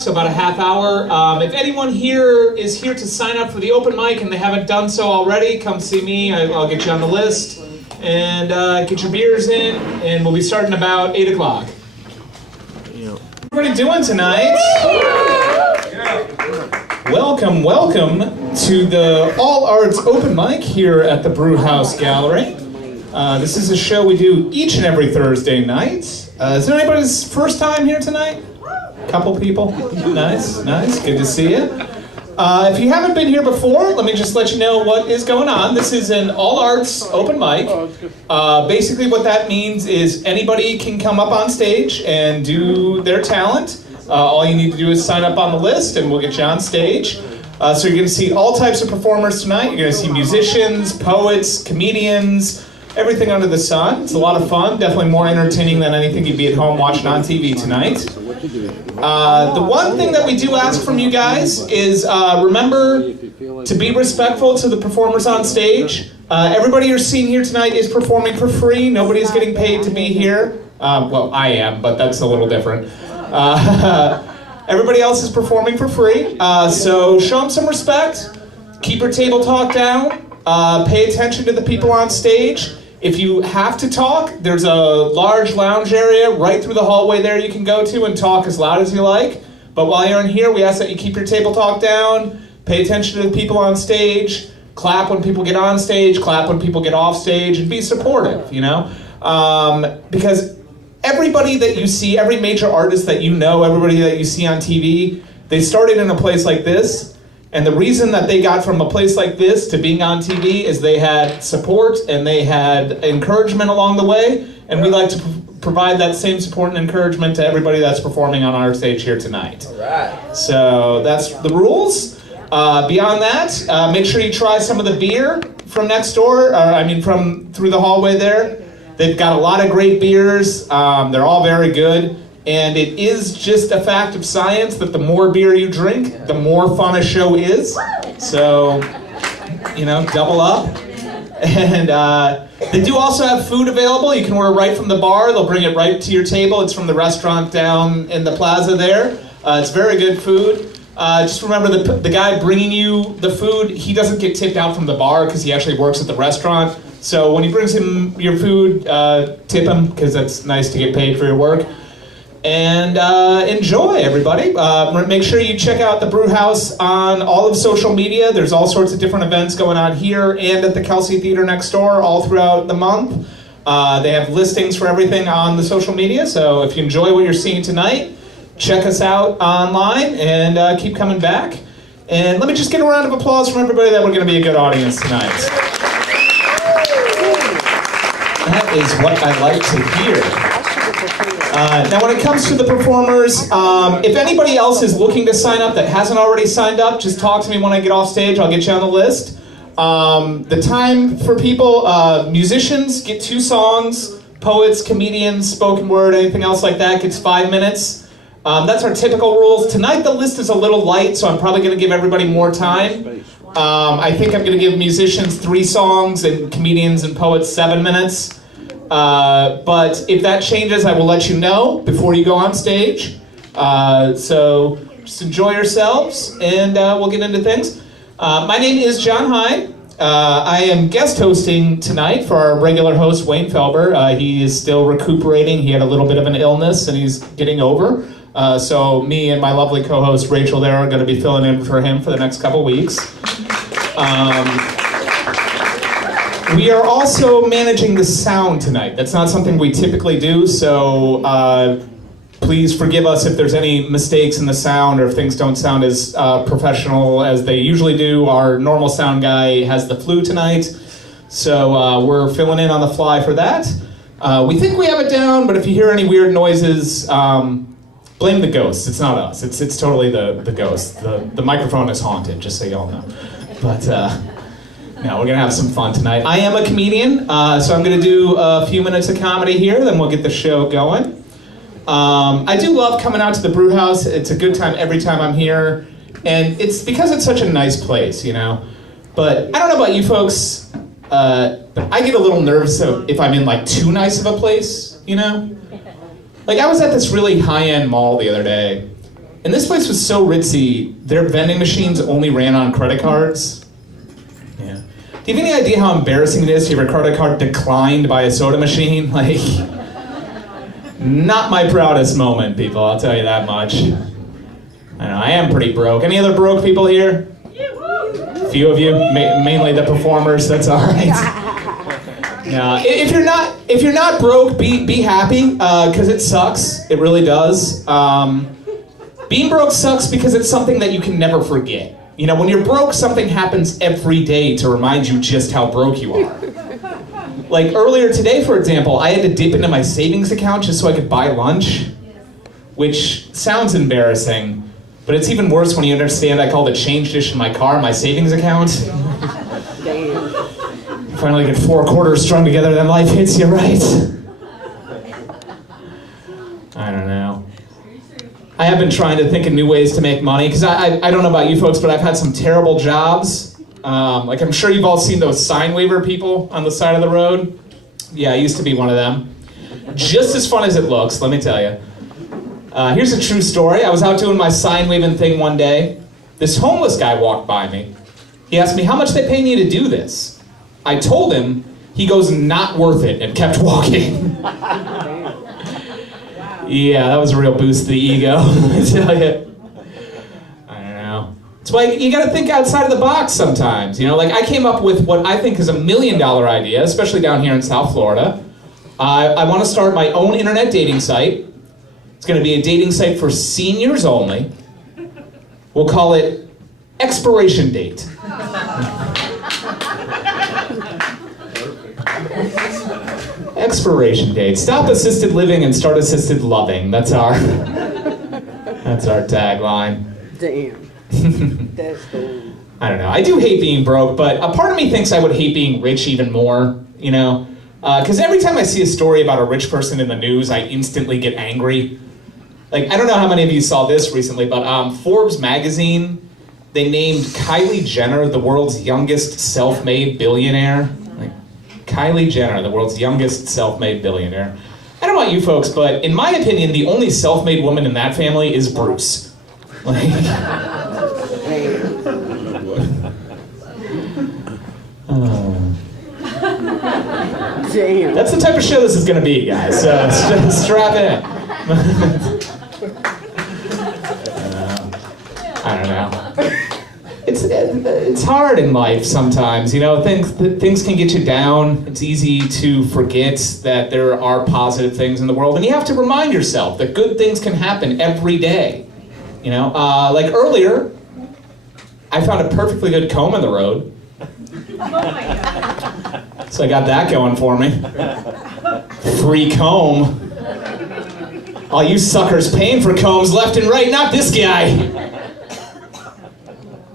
So about a half hour. If anyone here is here to sign up for the open mic and they haven't done so already, come see me. I'll get you on the list and get your beers in, and we'll be starting about 8 o'clock. What are you doing tonight? Welcome to the All Arts Open Mic here at the Brew House Gallery. This is a show we do each and every Thursday night. Is it anybody's first time here tonight? Couple people. Nice. Good to see you. If you haven't been here before, let me just let you know what is going on. This is an all arts open mic. Basically what that means is anybody can come up on stage and do their talent. All you need to do is sign up on the list and we'll get you on stage. So you're going to see all types of performers tonight. You're going to see musicians, poets, comedians, everything under the sun. It's a lot of fun, definitely more entertaining than anything you'd be at home watching on TV tonight. The one thing that we do ask from you guys is remember to be respectful to the performers on stage. Everybody you're seeing here tonight is performing for free. Nobody's getting paid to be here. Well, I am, but that's a little different. Everybody else is performing for free. So show them some respect. Keep your table talk down. Pay attention to the people on stage. If you have to talk, there's a large lounge area right through the hallway there you can go to and talk as loud as you like. But while you're in here, we ask that you keep your table talk down, pay attention to the people on stage, clap when people get on stage, clap when people get off stage, and be supportive, you know? Because everybody that you see, every major artist that you know, everybody that you see on TV, they started in a place like this. And the reason that they got from a place like this to being on TV is they had support and they had encouragement along the way. And we like to provide that same support and encouragement to everybody that's performing on our stage here tonight. All right. So that's the rules. Beyond that, make sure you try some of the beer from next door. From through the hallway there. They've got a lot of great beers. They're all very good. And it is just a fact of science that the more beer you drink, the more fun a show is. So, double up. And they do also have food available. You can order right from the bar. They'll bring it right to your table. It's from the restaurant down in the plaza there. It's very good food. Just remember the guy bringing you the food, he doesn't get tipped out from the bar because he actually works at the restaurant. So when he brings him your food, tip him because it's nice to get paid for your work. And enjoy, everybody. Make sure you check out the Brew House on all of social media. There's all sorts of different events going on here and at the Kelsey Theater next door all throughout the month. They have listings for everything on the social media, so if you enjoy what you're seeing tonight, check us out online and keep coming back. And let me just get a round of applause from everybody that we're going to be a good audience tonight. That is what I like to hear. Now when it comes to the performers, if anybody else is looking to sign up that hasn't already signed up, just talk to me when I get off stage. I'll get you on the list. The time for people, musicians get 2 songs, poets, comedians, spoken word, anything else like that gets 5 minutes. That's our typical rules. Tonight the list is a little light, so I'm probably going to give everybody more time. I think I'm going to give musicians 3 songs and comedians and poets 7 minutes. But if that changes, I will let you know before you go on stage. So just enjoy yourselves, and we'll get into things. My name is John Hyde. I am guest hosting tonight for our regular host, Wayne Felber. He is still recuperating. He had a little bit of an illness, and he's getting over. So me and my lovely co-host, Rachel, there are going to be filling in for him for the next couple weeks. We are also managing the sound tonight. That's not something we typically do, so please forgive us if there's any mistakes in the sound or if things don't sound as professional as they usually do. Our normal sound guy has the flu tonight, so we're filling in on the fly for that. We think we have it down, but if you hear any weird noises, blame the ghosts. It's not us. It's totally the ghosts. The microphone is haunted, just so y'all know. But no, we're going to have some fun tonight. I am a comedian, so I'm going to do a few minutes of comedy here, then we'll get the show going. I do love coming out to the Brew House. It's a good time every time I'm here, and it's because it's such a nice place, But I don't know about you folks, but I get a little nervous if I'm in too nice of a place, Like I was at this really high-end mall the other day, And this place was so ritzy, their vending machines only ran on credit cards. Yeah. Do you have any idea how embarrassing it is to have your credit card declined by a soda machine? Like, not my proudest moment, people, I'll tell you that much. I don't know, I am pretty broke. Any other broke people here? A few of you, mainly the performers, that's all right. No, if you're not broke, be happy, because it sucks. It really does. Being broke sucks because it's something that you can never forget. You know, when you're broke, something happens every day to remind you just how broke you are. Like earlier today, for example, I had to dip into my savings account just so I could buy lunch, which sounds embarrassing, but it's even worse when you understand I call the change dish in my car my savings account. Damn. Finally get 4 quarters strung together, then life hits you, right? I don't know. I have been trying to think of new ways to make money, because I don't know about you folks, but I've had some terrible jobs. Like I'm sure you've all seen those sign waiver people on the side of the road. Yeah, I used to be one of them. Just as fun as it looks, let me tell you. Here's a true story. I was out doing my sign waving thing one day. This homeless guy walked by me. He asked me, how much they paying you to do this? I told him. He goes, not worth it, and kept walking. Yeah, that was a real boost to the ego, I tell you. I don't know. It's why you gotta think outside of the box sometimes. You know, like I came up with what I think is $1 million idea, especially down here in South Florida. I want to start my own internet dating site. It's gonna be a dating site for seniors only. We'll call it Expiration Date. Expiration date. Stop assisted living and start assisted loving. That's our tagline. Damn. That's cool. I don't know. I do hate being broke, but a part of me thinks I would hate being rich even more, you know? Because every time I see a story about a rich person in the news, I instantly get angry. Like, I don't know how many of you saw this recently, but Forbes magazine, they named Kylie Jenner the world's youngest self-made billionaire. Kylie Jenner, the world's youngest self-made billionaire. I don't know about you folks, but in my opinion, the only self-made woman in that family is Bruce. Like, Damn. that's the type of show this is going to be, guys. So strap in. I don't know. It's hard in life sometimes, you know, things can get you down. It's easy to forget that there are positive things in the world, and you have to remind yourself that good things can happen every day. You know, like earlier, I found a perfectly good comb in the road. So I got that going for me. Free comb. All you suckers paying for combs left and right, not this guy.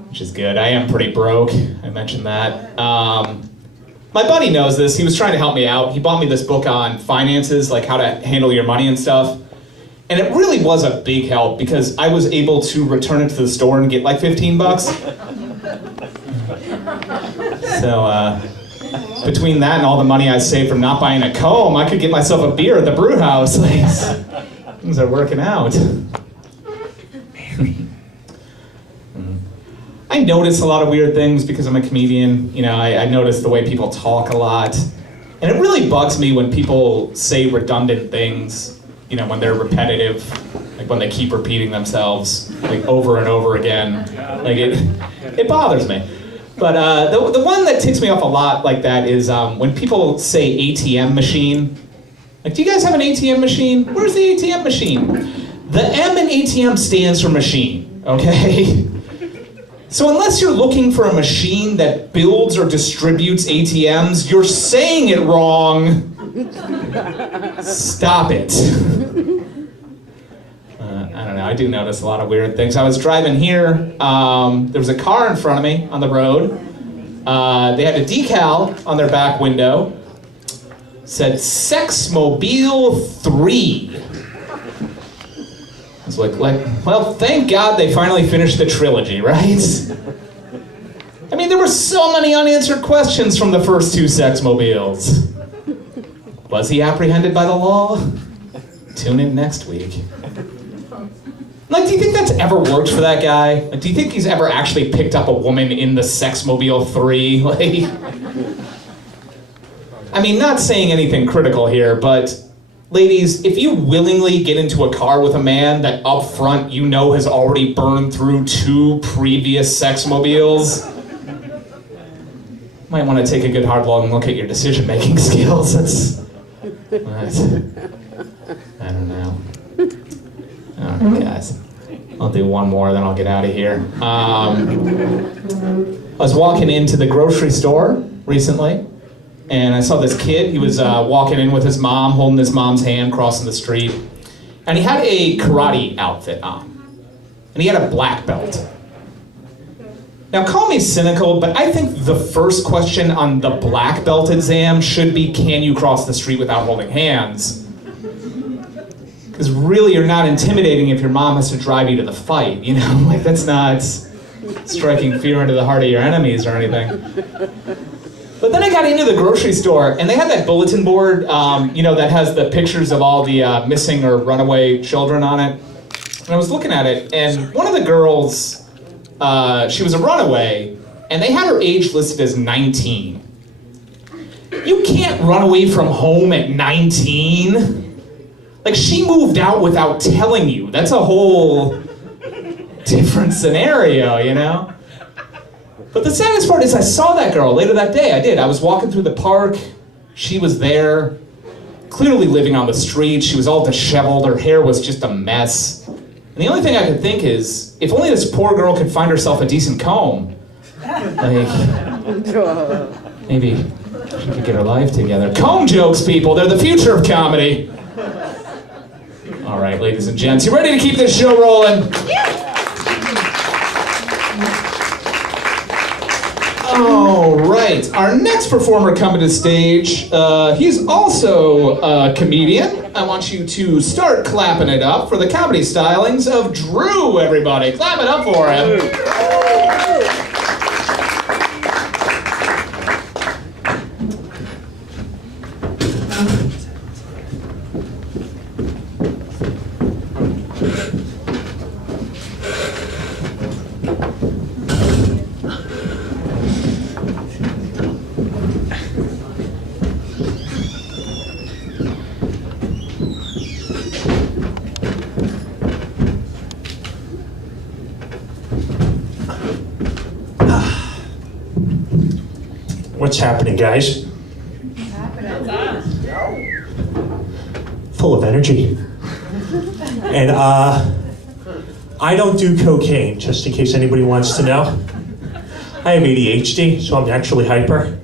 Which is good. I am pretty broke. I mentioned that. My buddy knows this. He was trying to help me out. He bought me this book on finances, like how to handle your money and stuff. And it really was a big help because I was able to return it to the store and get like 15 bucks. So between that and all the money I saved from not buying a comb, I could get myself a beer at the brew house. Like, things are working out. I notice a lot of weird things because I'm a comedian. You know, I notice the way people talk a lot. And it really bugs me when people say redundant things, you know, when they're repetitive, like when they keep repeating themselves, like over and over again. Like it bothers me. But the one that ticks me off a lot like that is when people say ATM machine. Like, do you guys have an ATM machine? Where's the ATM machine? The M in ATM stands for machine, okay? So unless you're looking for a machine that builds or distributes ATMs, you're saying it wrong. Stop it. I don't know, I do notice a lot of weird things. I was driving here, there was a car in front of me on the road. They had a decal on their back window. Said Sexmobile 3. I was like, well, thank God they finally finished the trilogy, right? I mean, there were so many unanswered questions from the first 2 Sexmobiles. Was he apprehended by the law? Tune in next week. Like, do you think that's ever worked for that guy? Like, do you think he's ever actually picked up a woman in the Sexmobile 3? Like, I mean, not saying anything critical here, but ladies, if you willingly get into a car with a man that up front you know has already burned through 2 previous Sexmobiles, might want to take a good hard long look at your decision-making skills. I don't know. All right, guys. I'll do one more, then I'll get out of here. I was walking into the grocery store recently, and I saw this kid. He was walking in with his mom, holding his mom's hand, crossing the street. And he had a karate outfit on. And he had a black belt. Now, call me cynical, but I think the first question on the black belt exam should be, can you cross the street without holding hands? Because really, you're not intimidating if your mom has to drive you to the fight, you know? Like, that's not striking fear into the heart of your enemies or anything. But then I got into the grocery store, and they had that bulletin board, that has the pictures of all the missing or runaway children on it. And I was looking at it, and one of the girls, she was a runaway, and they had her age listed as 19. You can't run away from home at 19. Like, she moved out without telling you. That's a whole different scenario, you know? But the saddest part is I saw that girl later that day. I did. I was walking through the park. She was there, clearly living on the street. She was all disheveled. Her hair was just a mess. And the only thing I could think is, if only this poor girl could find herself a decent comb. Like, maybe she could get her life together. Comb jokes, people. They're the future of comedy. All right, ladies and gents, you ready to keep this show rolling? All right, our next performer coming to stage, he's also a comedian. I want you to start clapping it up for the comedy stylings of Drew, everybody. Clap it up for him. What's happening, guys? Full of energy. And I don't do cocaine, just in case anybody wants to know. I have ADHD, so I'm naturally hyper.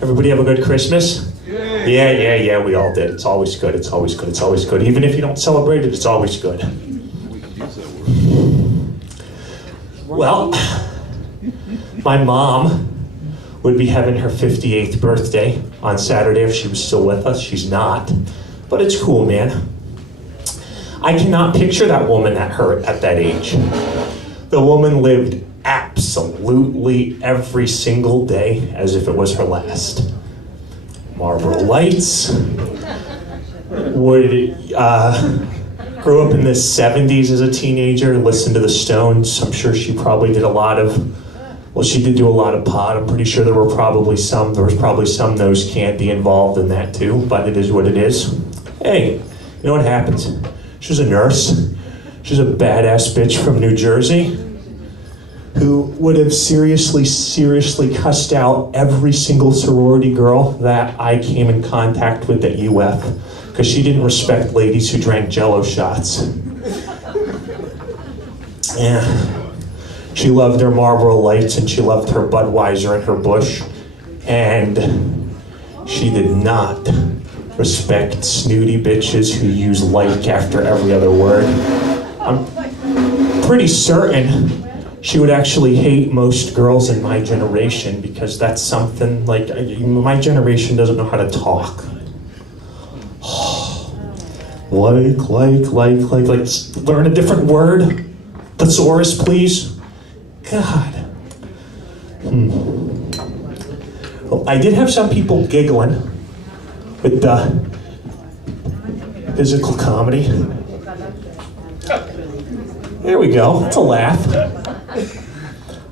Everybody have a good Christmas? Yeah, we all did. It's always good, it's always good, it's always good. Even if you don't celebrate it, it's always good. Well, my mom would be having her 58th birthday on Saturday if she was still with us. She's not, but it's cool, man. I cannot picture that woman at that age. The woman lived absolutely every single day as if it was her last. Marlboro Lights, grew up in the 70s as a teenager, listened to the Stones. I'm sure she probably did she did do a lot of pot. I'm pretty sure there was probably some nose candy involved in that too, but it is what it is. Hey, you know what happens? She was a nurse. She was a badass bitch from New Jersey who would have seriously cussed out every single sorority girl that I came in contact with at UF, because she didn't respect ladies who drank Jell-O shots. Yeah. She loved her Marlboro Lights and she loved her Budweiser and her Busch, and she did not respect snooty bitches who use like after every other word. I'm pretty certain she would actually hate most girls in my generation, because that's something like, my generation doesn't know how to talk. Like, learn a different word. Thesaurus, please. God. Well, I did have some people giggling with the physical comedy. There we go. That's a laugh.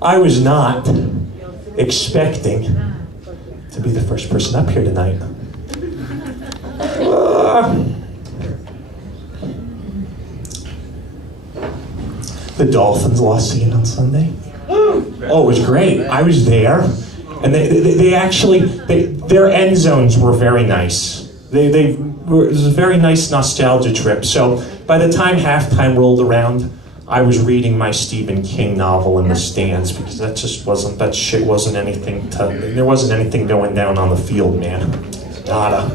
I was not expecting to be the first person up here tonight. The Dolphins lost again on Sunday. Oh, it was great. I was there, and they actually their end zones were very nice. It was a very nice nostalgia trip. So by the time halftime rolled around, I was reading my Stephen King novel in the stands because that shit wasn't anything there wasn't anything going down on the field, man. Nada.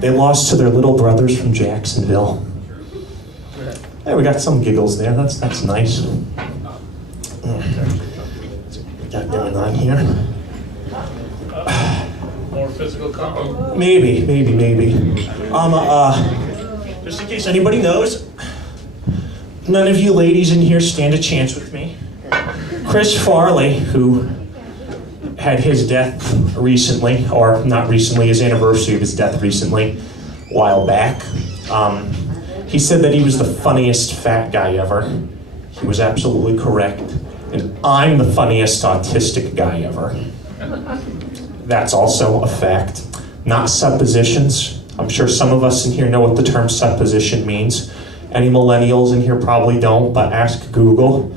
They lost to their little brothers from Jacksonville. Yeah, we got some giggles there. That's nice. Got going on here. More physical comedy. Maybe. Just in case anybody knows, none of you ladies in here stand a chance with me. Chris Farley, who had his death recently, or not recently, his anniversary of his death recently, a while back. He said that he was the funniest fat guy ever. He was absolutely correct. And I'm the funniest autistic guy ever. That's also a fact. Not suppositions. I'm sure some of us in here know what the term supposition means. Any millennials in here probably don't, but ask Google.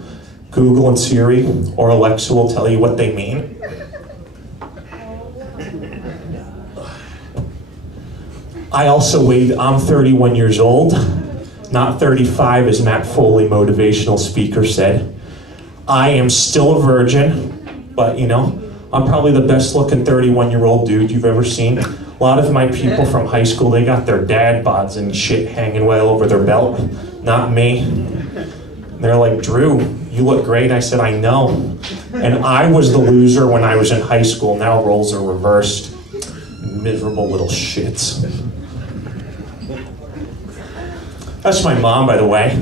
Google and Siri or Alexa will tell you what they mean. I'm 31 years old, not 35 as Matt Foley, motivational speaker, said. I am still a virgin, but I'm probably the best looking 31-year-old dude you've ever seen. A lot of my people from high school, they got their dad bods and shit hanging well over their belt. Not me. They're like, Drew, you look great. I said, I know. And I was the loser when I was in high school. Now roles are reversed. Miserable little shits. That's my mom, by the way.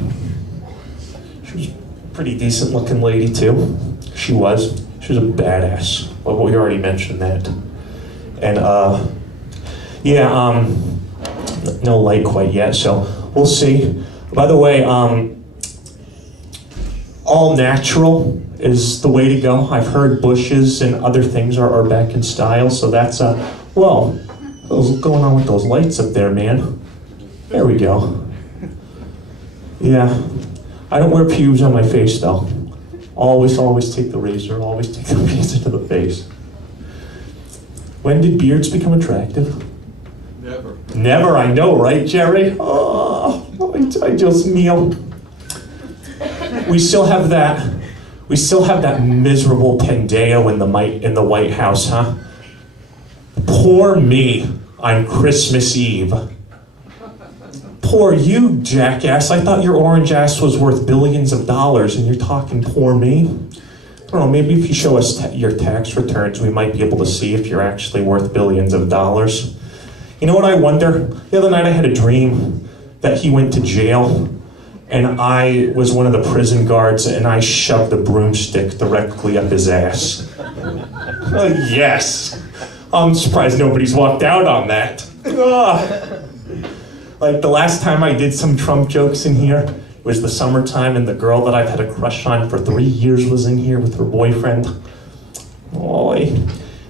She was a pretty decent looking lady too. She was a badass. Well, we already mentioned that. And no light quite yet, so we'll see. By the way, all natural is the way to go. I've heard bushes and other things are back in style, so that's what's going on with those lights up there, man? There we go. Yeah, I don't wear pubes on my face though. Always take the razor to the face. When did beards become attractive? Never, I know, right, Jerry? Oh, I just kneel. We still have that miserable Pendeo in the White House, huh? Poor me on Christmas Eve. Poor you, jackass. I thought your orange ass was worth billions of dollars and you're talking poor me? I don't know, maybe if you show us your tax returns, we might be able to see if you're actually worth billions of dollars. You know what I wonder? The other night I had a dream that he went to jail and I was one of the prison guards and I shoved a broomstick directly up his ass. Yes. I'm surprised nobody's walked out on that. Like the last time I did some Trump jokes in here was the summertime and the girl that I've had a crush on for 3 years was in here with her boyfriend. Boy.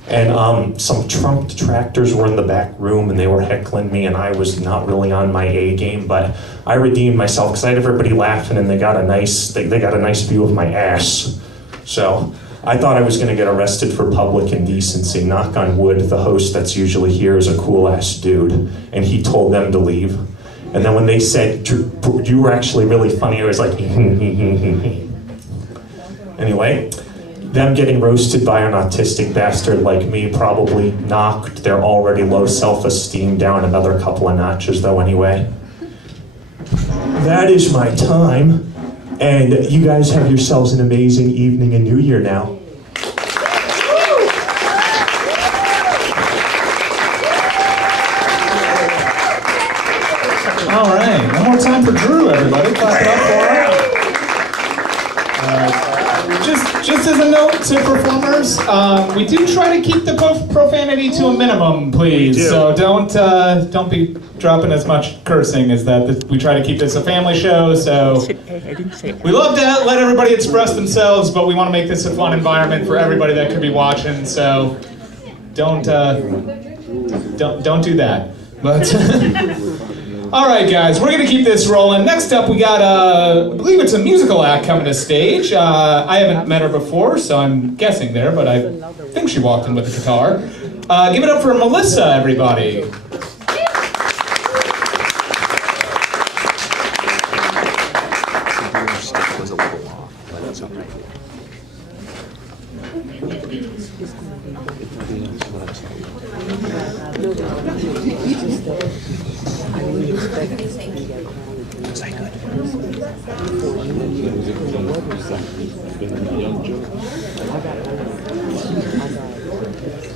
And some Trump detractors were in the back room and they were heckling me and I was not really on my A game, but I redeemed myself because I had everybody laughing and they got a nice view of my ass. So I thought I was going to get arrested for public indecency. Knock on wood, the host that's usually here is a cool-ass dude, and he told them to leave. And then when they said, you were actually really funny, I was like, Anyway, them getting roasted by an autistic bastard like me probably knocked their already low self-esteem down another couple of notches, though, anyway. That is my time. And you guys have yourselves an amazing evening and New Year now. All right, one more time for Drew, everybody. Clap it up for him. just as a note to performers, we do try to keep the profanity to a minimum, please. So don't be dropping as much cursing as that. We try to keep this a family show, so we love to let everybody express themselves, but we want to make this a fun environment for everybody that could be watching. So don't do that. But all right, guys, we're gonna keep this rolling. Next up, we got I believe it's a musical act coming to stage. I haven't met her before, so I'm guessing there, but I think she walked in with a guitar. Give it up for Melissa, everybody.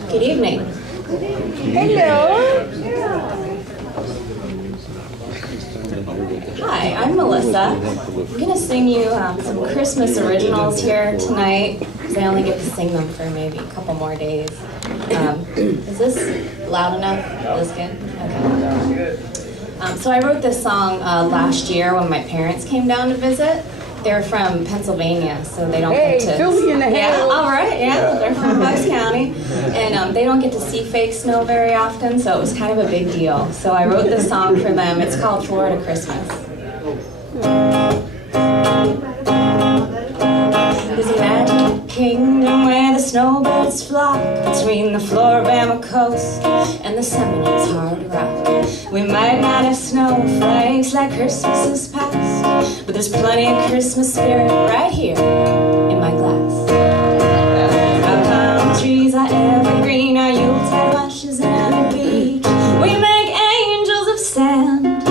Good evening. Hello. Hi, I'm Melissa. I'm going to sing you some Christmas originals here tonight, because I only get to sing them for maybe a couple more days. Is this loud enough? Is this good? Okay. So I wrote this song last year when my parents came down to visit. They're from Pennsylvania, so they don't get to... Julie in the Yeah, house. all right, yeah. They're from Bucks County. And they don't get to see fake snow very often, so it was kind of a big deal. So I wrote this song for them. It's called Florida Christmas. There's a magic kingdom where the snowbirds flock between the Floribama coast and the Seminoles Hard Rock. We might not have snowflakes like Christmases past, but there's plenty of Christmas spirit right here in my glass. Our palm trees are evergreen, our Yuletide rushes and the beach. We make angels of sand.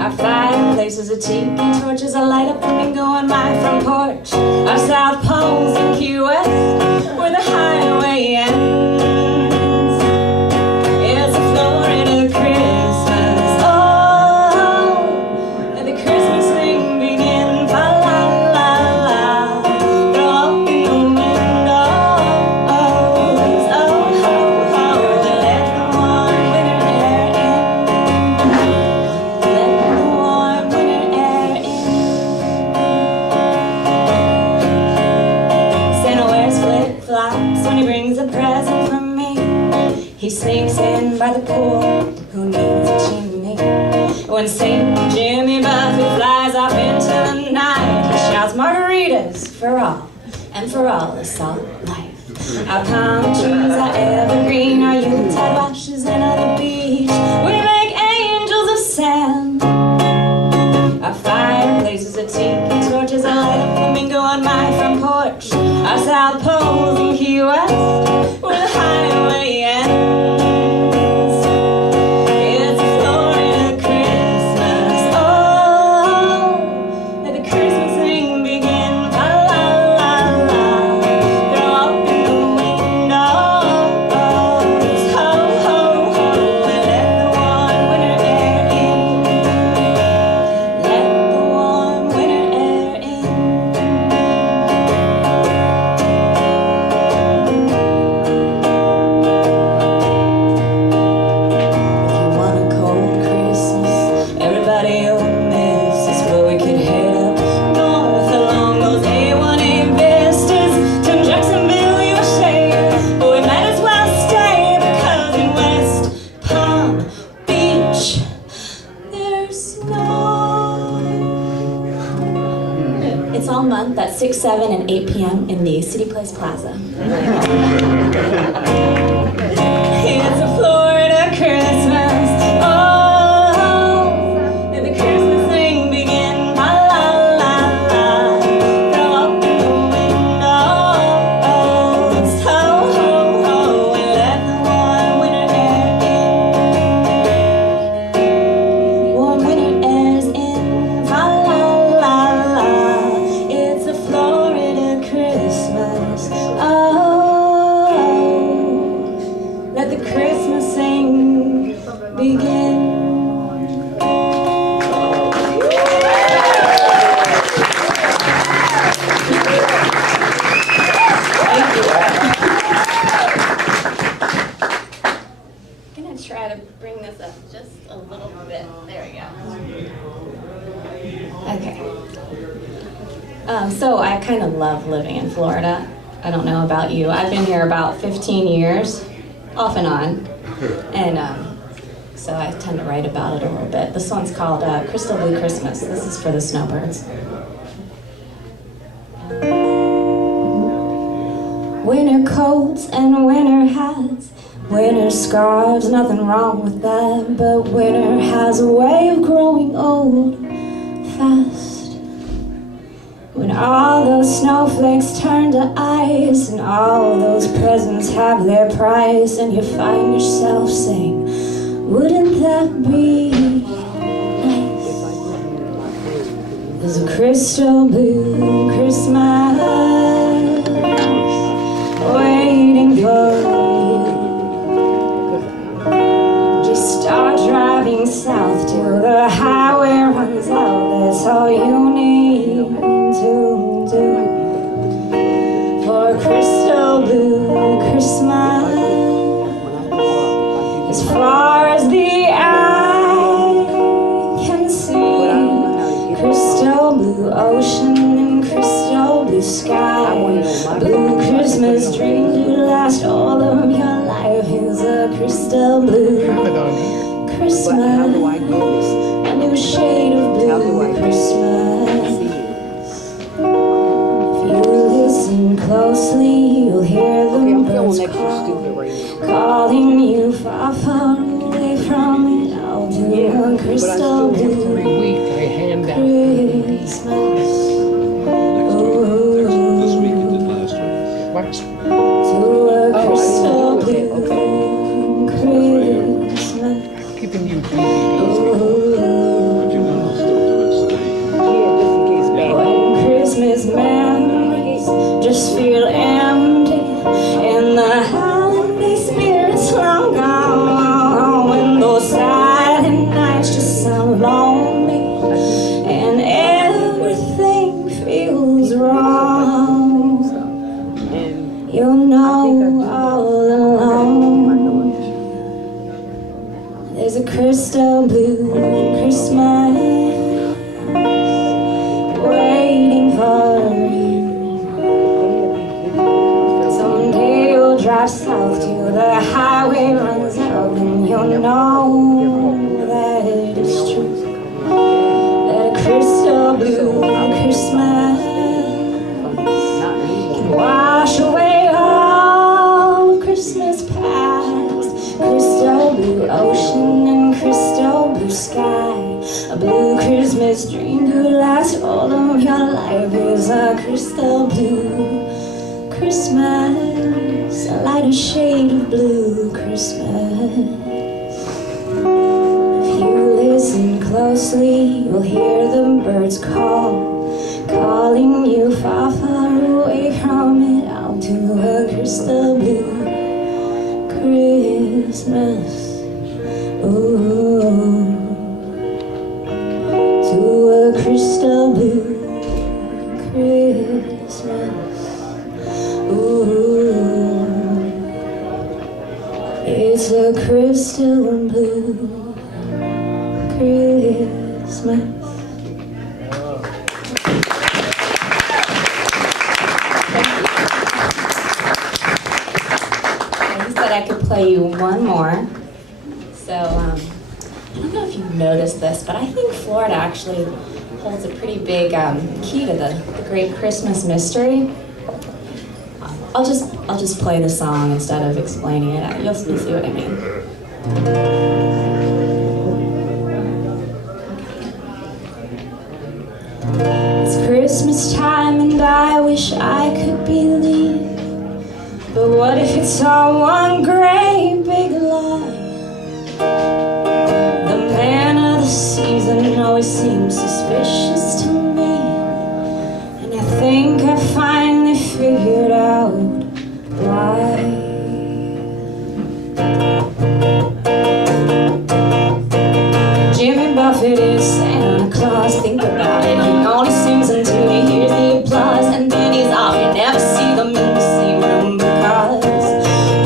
Our fireplaces are tiki torches, I light up flamingo on my front porch. Our South Pole's in Key West, where the highway ends. It's a Florida Christmas, oh, and the Christmas thing begins, fa la la la. Throw open the windows, oh ho ho, let the warm winter air in. Let the warm winter air in. Santa wears flip-flops when he brings a present from me. He sneaks in by the pool, who needs a chimney? When St. Jimmy Buffett flies off into the night, he shouts margaritas for all, and for all the salt life. Our palm trees are evergreen, our Yuletide washes in on the beach. We make angels of sand. Our fireplaces are tiki torches, I light a flamingo on my front porch. Our South Pole's in Key West, where the highway ends. It's a Florida Christmas, oh, let the Christmas thing begin, fa la la la. Throw open the windows, ho ho ho, and let the warm winter air in. Let the warm winter air in. If you want a cold Christmas, everybody will miss us, but we could head up north along those A1A vistas to Jacksonville, USA. But we might as well stay, because in West Palm Beach there's snow. It's all month at 6, 7, and 8 p.m. in the City Place Plaza. It's a Florida Christmas, oh, let the Christmas thing begin, fa la la la. Throw open the windows, ho ho ho, and let the warm winter air in. Warm winter air's in, fa la la la. It's a Florida Christmas, oh, let the Christmas thing Okay. So I kind of love living in Florida. I don't know about you. I've been here about 15 years, off and on. And so I tend to write about it a little bit. This one's called Crystal Blue Christmas. This is for the snowbirds. Winter coats and winter hats, winter scarves, nothing wrong with that. But winter has a way of growing old fast. When all those snowflakes turn to ice and all those presents have their price, and you find yourself saying, wouldn't that be nice? There's a crystal blue Christmas waiting for you. Just start driving south till the highway runs out. That's all you need to do for a crystal blue Christmas. As far as the eye can see, crystal blue ocean and crystal blue sky. A blue Christmas dream to last all of your life is a crystal blue Christmas. A new shade of blue Christmas. If you listen closely, you'll hear the birds calling you far, far away from it. I'll do a crystal blue Christmas. To a crystal blue Christmas. Keeping you When Christmas memories just feel empty and the holiday spirit's long gone, when those silent nights just sound lonely and everything feels wrong, you'll know all along there's a crystal blue Christmas waiting for you. Someday you'll drive south till the highway runs out, and you'll know that it's true, that a crystal blue Christmas can wash away all Christmas past. Crystal blue ocean and crystal blue sky. A blue Christmas dream to last all of your life is a crystal blue Christmas. A lighter shade of blue Christmas. If you listen closely, you'll hear the birds calling you far, far away from it. I'll do a crystal blue Christmas. Ooh, to a crystal blue Christmas. Ooh, it's a crystal blue Christmas. I could play you one more. So, I don't know if you've noticed this, but I think Florida actually holds a pretty big key to the great Christmas mystery. I'll just play the song instead of explaining it. You'll see what I mean. It's Christmas time and I wish I could believe. But what if it's all one great big lie? The man of the season always seems suspicious to me, and I think I finally figured out why. Jimmy Buffett is Santa Claus, think about it. He only sings until he hears the applause, and then he's off. You never see them in the same room because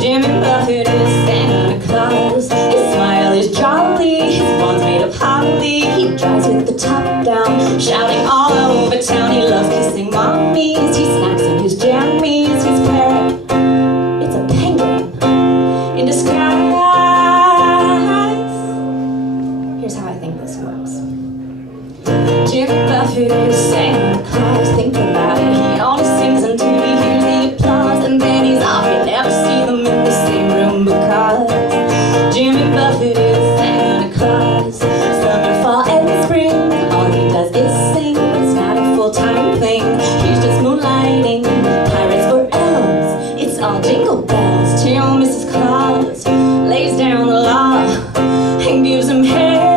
Jimmy Buffett is Santa Claus. His smile is jolly, his phone's made of holly. He drives with the top down, shouting all over town. He loves kissing mommies, he snacks in his jammies. His parrot, it's a penguin in disguise. Here's how I think this works. Jimmy Buffett is Santa Claus, think about it. He only sings until he hears the applause, and then he's off. You never see them in the same room because Jimmy Buffett is Santa Claus. Summer, fall, and spring, all he does is sing, but it's not a full-time thing. He's just moonlighting, pirates or elves, it's all jingle bells till Mrs. Claus lays down the law and gives him hell.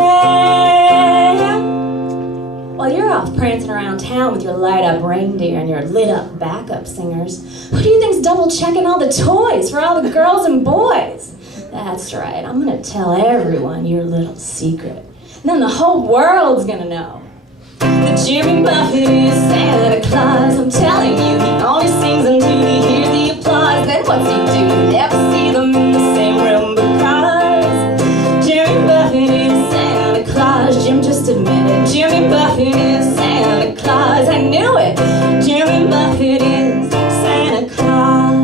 While you're off prancing around town with your light-up reindeer and your lit-up backup singers, who do you think's double-checking all the toys for all the girls and boys? That's right, I'm gonna tell everyone your little secret. And then the whole world's gonna know that Jimmy Buffett is Santa Claus. I'm telling you, he only sings until he hears the applause. Then what's he do? Never see them in the same room because Jimmy Buffett is Santa Claus. Jim just admitted Jimmy Buffett is Santa Claus. I knew it. Jimmy Buffett is Santa Claus.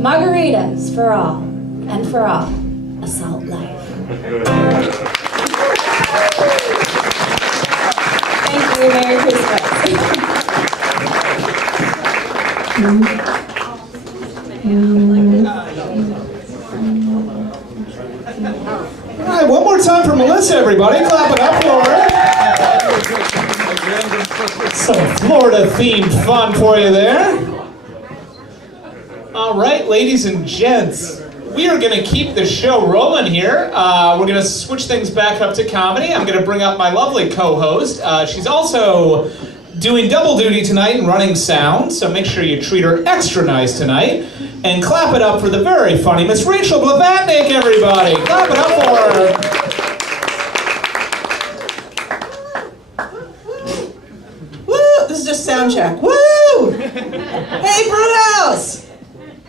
Margaritas for all, and for all, a salt life. Thank you. Merry Christmas. All right, one more time for Melissa, everybody. Clap it up for her. Some Florida-themed fun for you there. All right, ladies and gents, we are going to keep the show rolling here. We're going to switch things back up to comedy. I'm going to bring up my lovely co-host. She's also doing double duty tonight and running sound, so make sure you treat her extra nice tonight. And clap it up for the very funny Miss Rachel Blavatnik, everybody. Clap it up for her. Woo! This is just sound check. Woo! Hey, Bruce!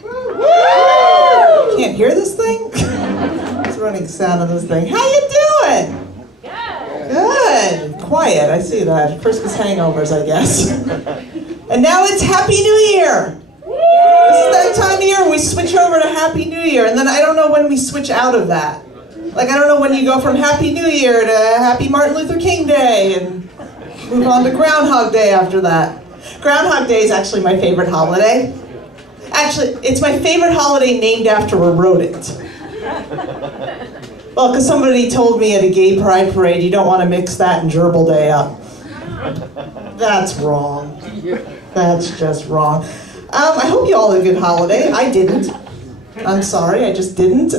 Woo! Can't hear this thing? It's running sound on this thing. How you doing? Good. Quiet, I see that. Christmas hangovers, I guess. And now it's Happy New Year. This is that time of year we switch over to Happy New Year, and then I don't know when we switch out of that. Like, I don't know when you go from Happy New Year to Happy Martin Luther King Day and move on to Groundhog Day after that. Groundhog Day is actually my favorite holiday. Actually, it's my favorite holiday named after a rodent. Well, because somebody told me at a gay pride parade, you don't want to mix that and Gerbil Day up. That's wrong. That's just wrong. I hope you all had a good holiday. I didn't. I'm sorry, I just didn't.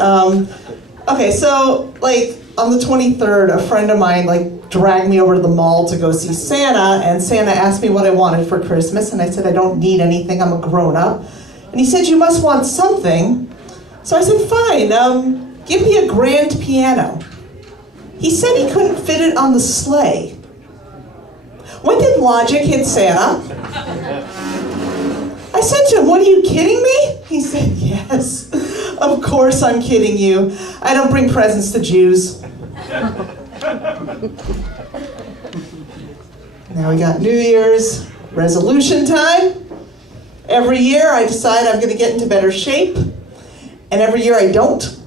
Okay, so, like, on the 23rd, a friend of mine, like, dragged me over to the mall to go see Santa, and Santa asked me what I wanted for Christmas, and I said, I don't need anything, I'm a grown-up. And he said, you must want something. So I said, fine, give me a grand piano. He said he couldn't fit it on the sleigh. When did logic hit Santa? I said to him, what, are you kidding me? He said, yes, of course I'm kidding you. I don't bring presents to Jews. Now we got New Year's resolution time. Every year I decide I'm going to get into better shape, and every year I don't.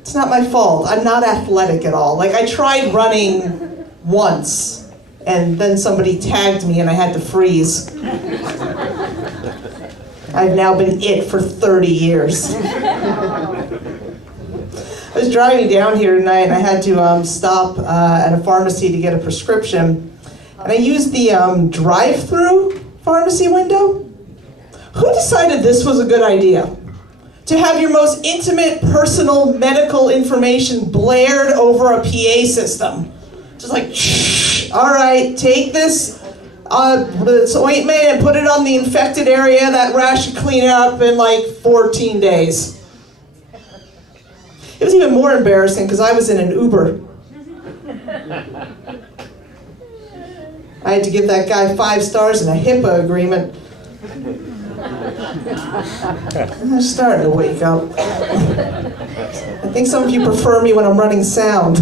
It's not my fault. I'm not athletic at all. Like, I tried running once, and then somebody tagged me and I had to freeze. I've now been it for 30 years. I was driving down here tonight and I had to stop at a pharmacy to get a prescription. And I used the drive-through pharmacy window. Who decided this was a good idea? To have your most intimate, personal medical information blared over a PA system. Just like, shh, all right, take this ointment and put it on the infected area. That rash should clean up in like 14 days. It was even more embarrassing because I was in an Uber. I had to give that guy 5 stars and a HIPAA agreement. I'm starting to wake up. I think some of you prefer me when I'm running sound.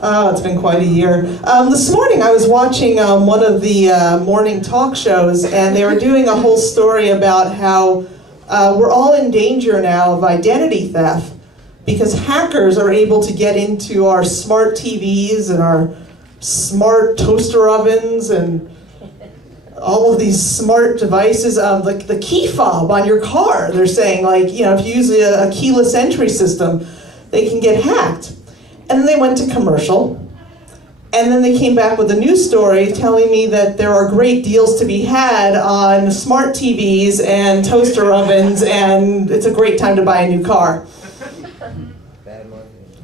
Oh, it's been quite a year. This morning I was watching one of the morning talk shows, and they were doing a whole story about how we're all in danger now of identity theft because hackers are able to get into our smart TVs and our smart toaster ovens and all of these smart devices. Like the key fob on your car, they're saying, like, you know, if you use a keyless entry system, they can get hacked. And then they went to commercial, and then they came back with a news story telling me that there are great deals to be had on smart TVs and toaster ovens, and it's a great time to buy a new car.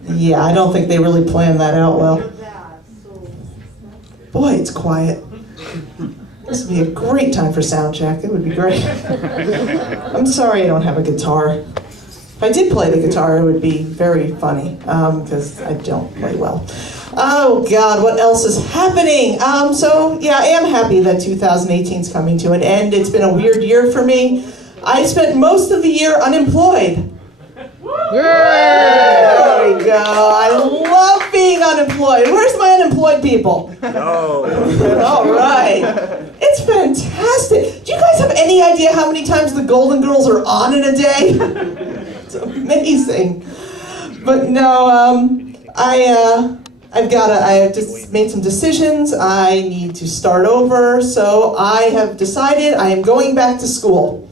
Yeah, I don't think they really planned that out well. Boy, it's quiet. This would be a great time for sound check. It would be great. I'm sorry I don't have a guitar. If I did play the guitar, it would be very funny, because I don't play well. Oh God, what else is happening? So yeah, I am happy that 2018 is coming to an end. It's been a weird year for me. I spent most of the year unemployed. There we go. I love being unemployed. Where's my unemployed people? No. All right. It's fantastic. Do you guys have any idea how many times the Golden Girls are on in a day? It's amazing. But no, I have just made some decisions. I need to start over. So I have decided I am going back to school.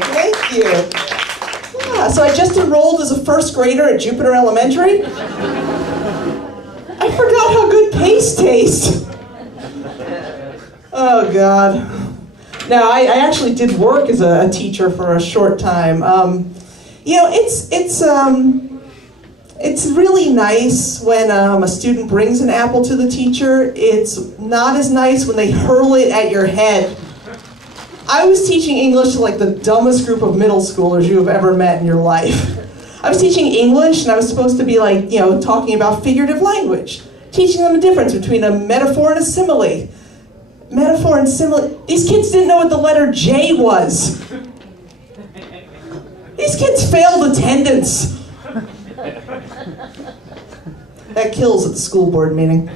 Thank you. Yeah, so I just enrolled as a first grader at Jupiter Elementary. I forgot how good paste tastes. Oh God. Now I actually did work as a teacher for a short time. You know, it's really nice when a student brings an apple to the teacher. It's not as nice when they hurl it at your head. I was teaching English to like the dumbest group of middle schoolers you have ever met in your life. I was teaching English, and I was supposed to be like, you know, talking about figurative language, teaching them the difference between a metaphor and a simile. Metaphor and simile. These kids didn't know what the letter J was. These kids failed attendance. That kills at the school board meeting.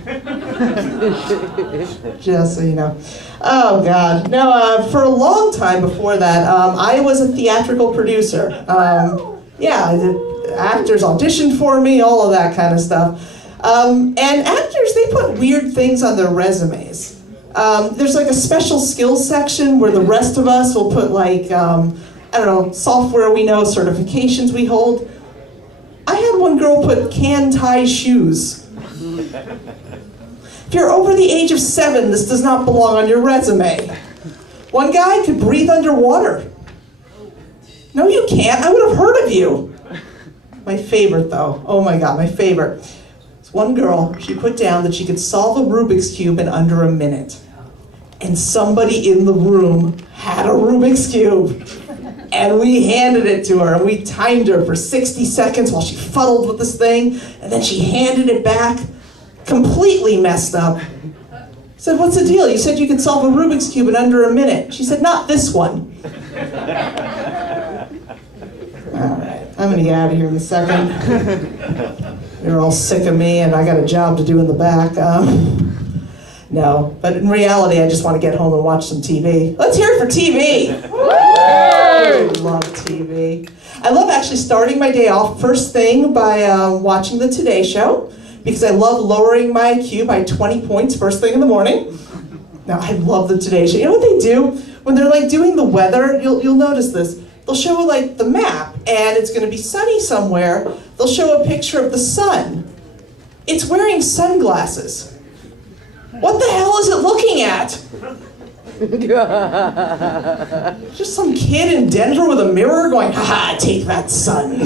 Just so you know. Oh God. No, for a long time before that, I was a theatrical producer. Yeah, actors auditioned for me, all of that kind of stuff. And actors, they put weird things on their resumes. There's like a special skills section where the rest of us will put like, I don't know, software we know, certifications we hold. I had one girl put can tie shoes. If you're over the age of 7, this does not belong on your resume. One guy could breathe underwater. No, you can't. I would have heard of you. My favorite, though. Oh my God, my favorite. It's one girl, she put down that she could solve a Rubik's Cube in under a minute. And somebody in the room had a Rubik's Cube. And we handed it to her, and we timed her for 60 seconds while she fuddled with this thing, and then she handed it back, completely messed up. I said, what's the deal? You said you could solve a Rubik's Cube in under a minute. She said, not this one. All right, I'm gonna get out of here in a second. You're all sick of me, and I got a job to do in the back. No, but in reality, I just want to get home and watch some TV. Let's hear it for TV. I love TV. I love actually starting my day off first thing by watching the Today Show, because I love lowering my IQ by 20 points first thing in the morning. Now, I love the Today Show. You know what they do? When they're like doing the weather, you'll notice this. They'll show like the map, and it's going to be sunny somewhere. They'll show a picture of the sun. It's wearing sunglasses. What the hell is it looking at? Just some kid in Denver with a mirror going, haha, take that, sun.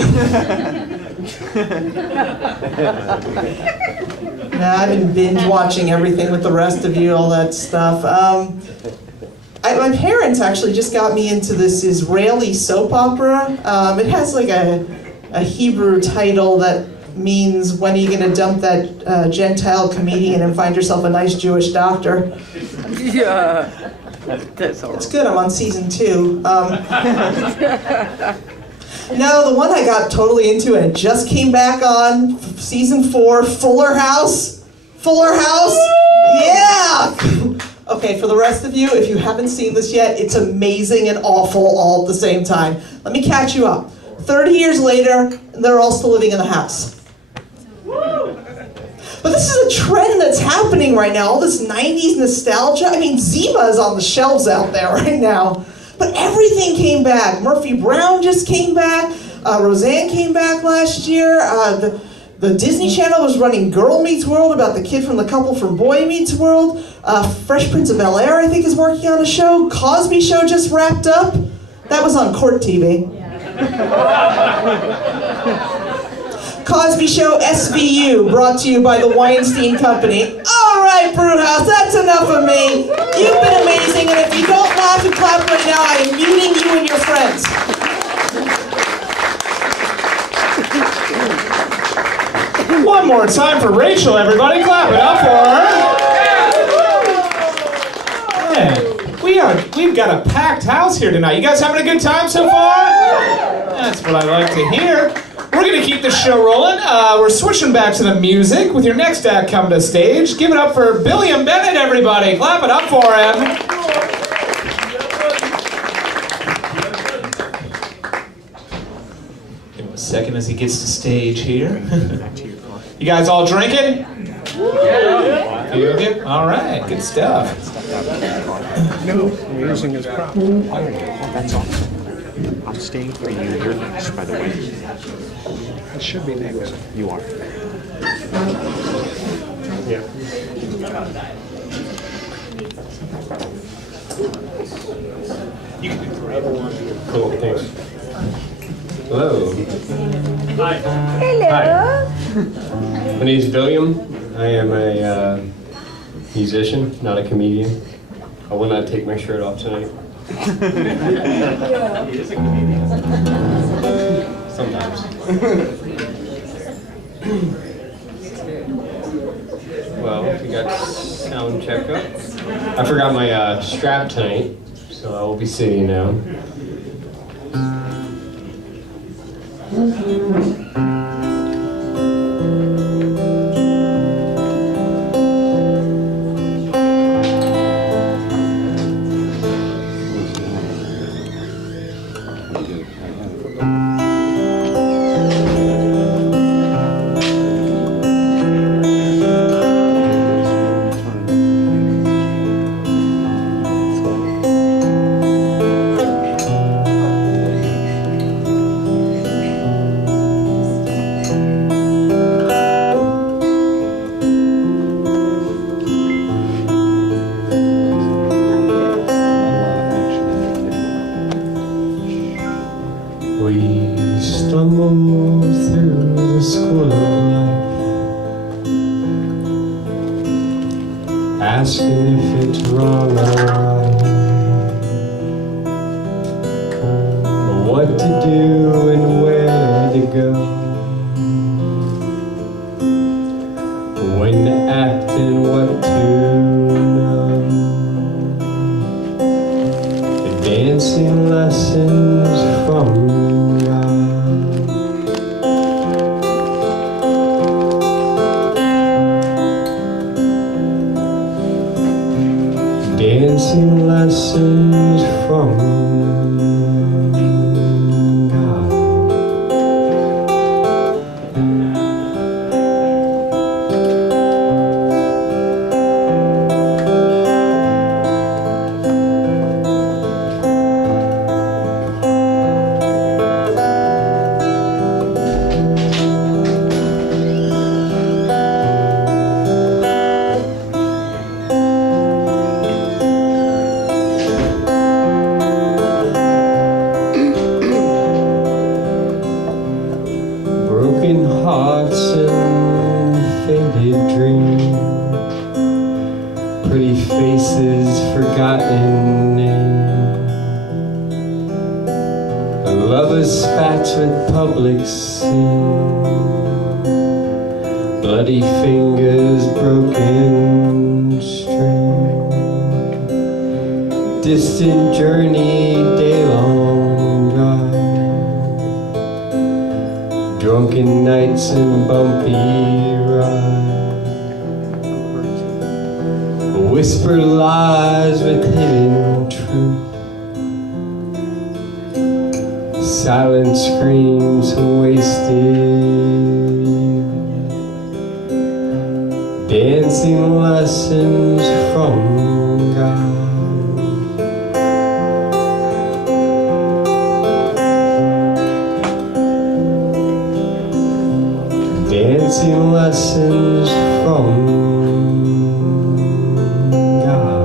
Nah, I've been binge watching everything with the rest of you, all that stuff. My parents actually just got me into this Israeli soap opera. It has like a Hebrew title that means, when are you going to dump that Gentile comedian and find yourself a nice Jewish doctor? Yeah. That's horrible. It's good, I'm on season 2. No, the one I got totally into and it just came back on season 4, Fuller House. Fuller House? Yeah! Okay, for the rest of you, if you haven't seen this yet, it's amazing and awful all at the same time. Let me catch you up. 30 years later, they're all still living in the house. But this is a trend that's happening right now, all this 90s nostalgia. I mean, Zima is on the shelves out there right now. But everything came back. Murphy Brown just came back. Roseanne came back last year. The Disney Channel was running Girl Meets World about the kid from the couple from Boy Meets World. Fresh Prince of Bel-Air, I think, is working on a show. Cosby Show just wrapped up. That was on Court TV. Cosby Show SVU, brought to you by the Weinstein Company. All right, Brewhouse, that's enough of me. You've been amazing, and if you don't laugh and clap right now, I am muting you and your friends. One more time for Rachel, everybody. Clap it up for her. Man, we've got a packed house here tonight. You guys having a good time so far? That's what I like to hear. We're going to keep this show rolling. We're switching back to the music with your next act coming to stage. Give it up for Billiam Bennett, everybody. Clap it up for him. Give him a second as he gets to stage here. You guys all drinking? Yeah. Feel good? All right, good stuff. No, we're using his prop. That's all. I'm staying for you. You're next, by the way. I should be next. You are. Yeah. You can do Cool, thanks. Hello. Hello. Hi. My name is William. I am a musician, not a comedian. I will not take my shirt off tonight. He is a comedian. Sometimes. Well, we got sound check up. I forgot my strap tonight, so I will be sitting now. We stumble through the school of life, asking if it's wrong or right, or what to do and where to go, when to act and what to know. The dancing lessons from dancing lessons from God. Broken hearts and faded dreams, pretty faces, forgotten names, a lover's spats with public scene, bloody fingers, broken string, distant journey, day-long drive, drunken nights and bumpy rides, whisper lies with hidden truth, silent screams of wasted youth, dancing lessons from God. Dancing lessons from God.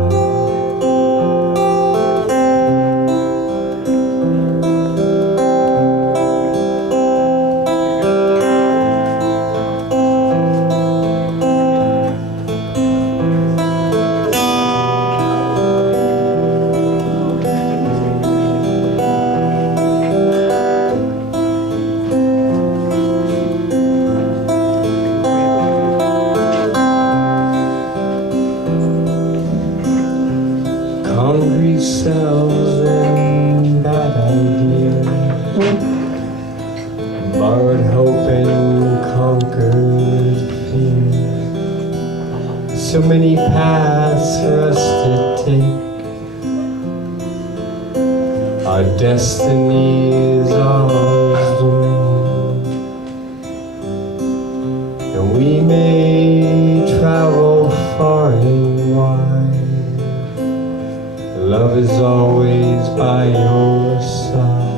Concrete cells and bad ideas, borrowed hope and conquered fear. So many paths for us to take. Our destiny is ours to make, and we may travel far and wide. Love is always by your side.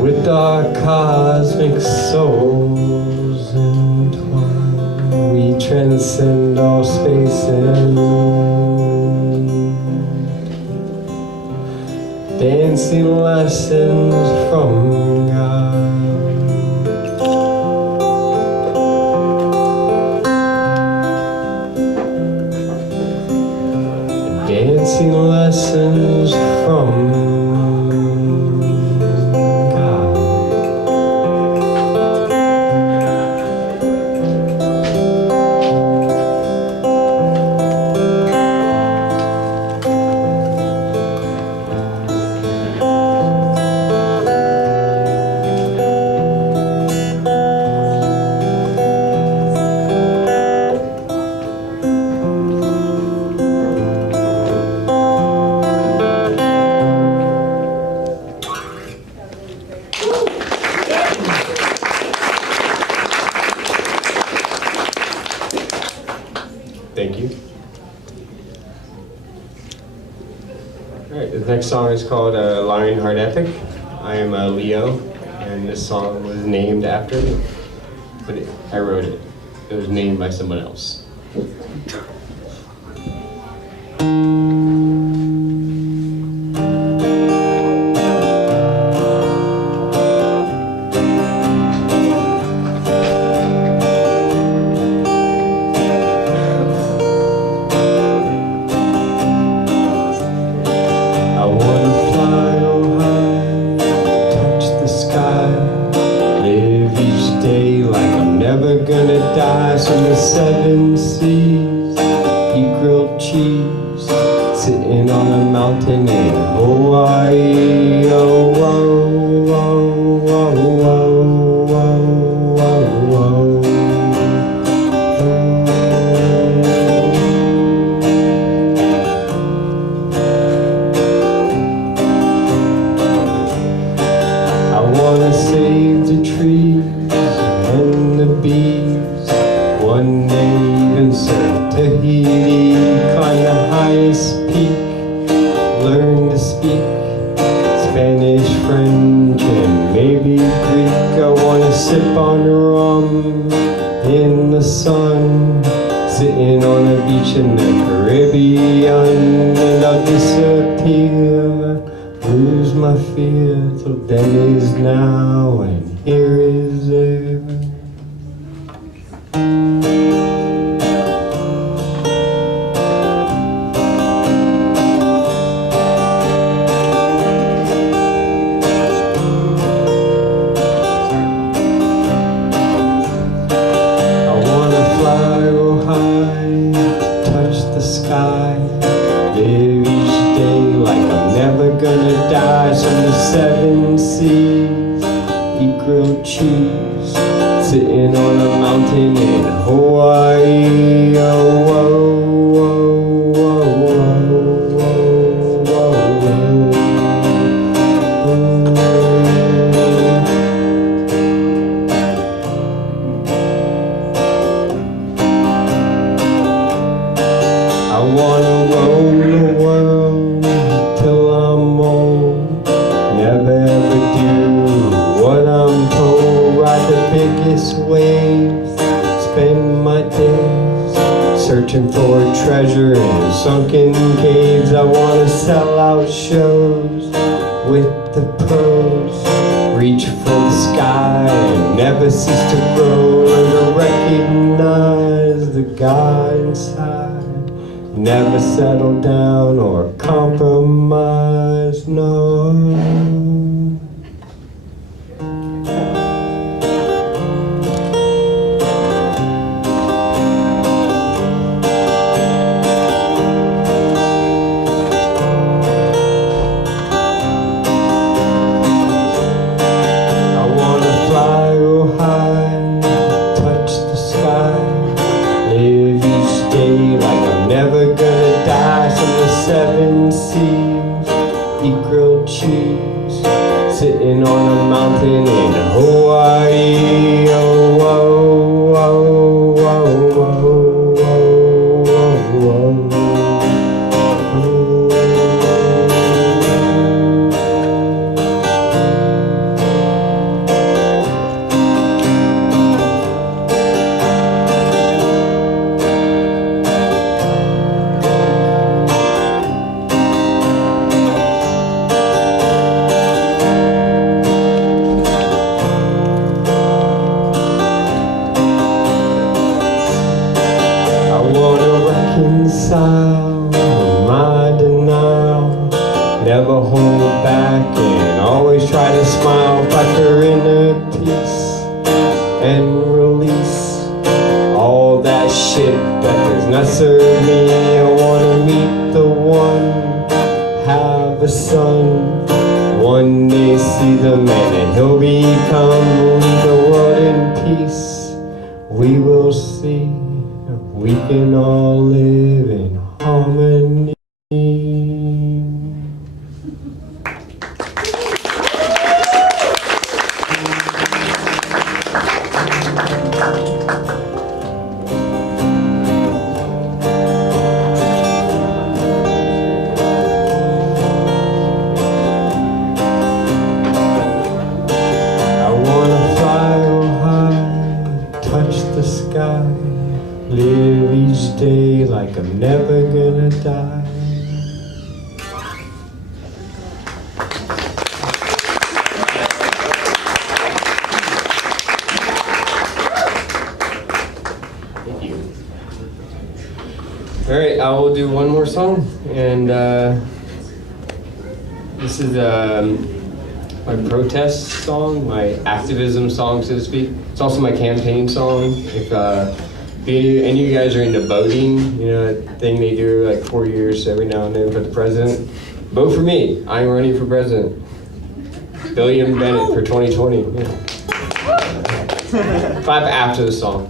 With our cosmic souls entwined, we transcend all space and dancing lessons from God. Dancing lessons from God. Thank you. All right, the next song is called Lionheart Epic. I am Leo, and this song was named after me, but I wrote it. It was named by someone else. Gonna die from the 7 seas, eat grilled cheese, sitting on a mountain in Hawaii. Oh, whoa, whoa, whoa, whoa, whoa, whoa, I wanna save the trees and the bees. One day even surf Tahiti, climb the highest peak, learn to speak Spanish, French, and maybe Greek. I wanna sip on rum in the sun, sitting on a beach in the Caribbean, and I'll disappear, lose my fear, till then is now and here is there. Live each day like I'm never gonna die. From the 7 seas, sitting on a mountain in Hawaii. Oh, whoa, whoa, whoa, whoa, whoa, whoa. I wanna roll the world till I'm old. Never ever do what I'm told. Ride the biggest waves. Spend my days searching for treasure in sunken caves. I wanna sell out shows with the pros. Reach for the sky and never cease to grow. Learn to recognize the God inside. Never settle down or compromise, no. I wanna fly real high, touch the sky, live each day like I'm never gonna die. From the 7 seas, eat grilled cheese, sitting on a mountain in Hawaii. Oh, whoa, whoa, whoa, whoa, whoa, whoa, whoa. I wanna reconcile my denial, never hold back and always try to smile. Factor inner peace and release all that shit that does not serve me. I wanna meet the one, have a son, one day see the man and he'll become. Lead the world in peace, we will see. We can all live in harmony. I wanna fly real high, touch the sky, live each day like I'm never gonna die. Thank you. All right, I will do one more song, and this is my protest song, my activism song, so to speak. It's also my campaign song. If any of you guys are into voting, you know, that thing they do like 4 years every now and then for the president, vote for me. I'm running for president. William Bennett for 2020. Yeah. Clap after the song.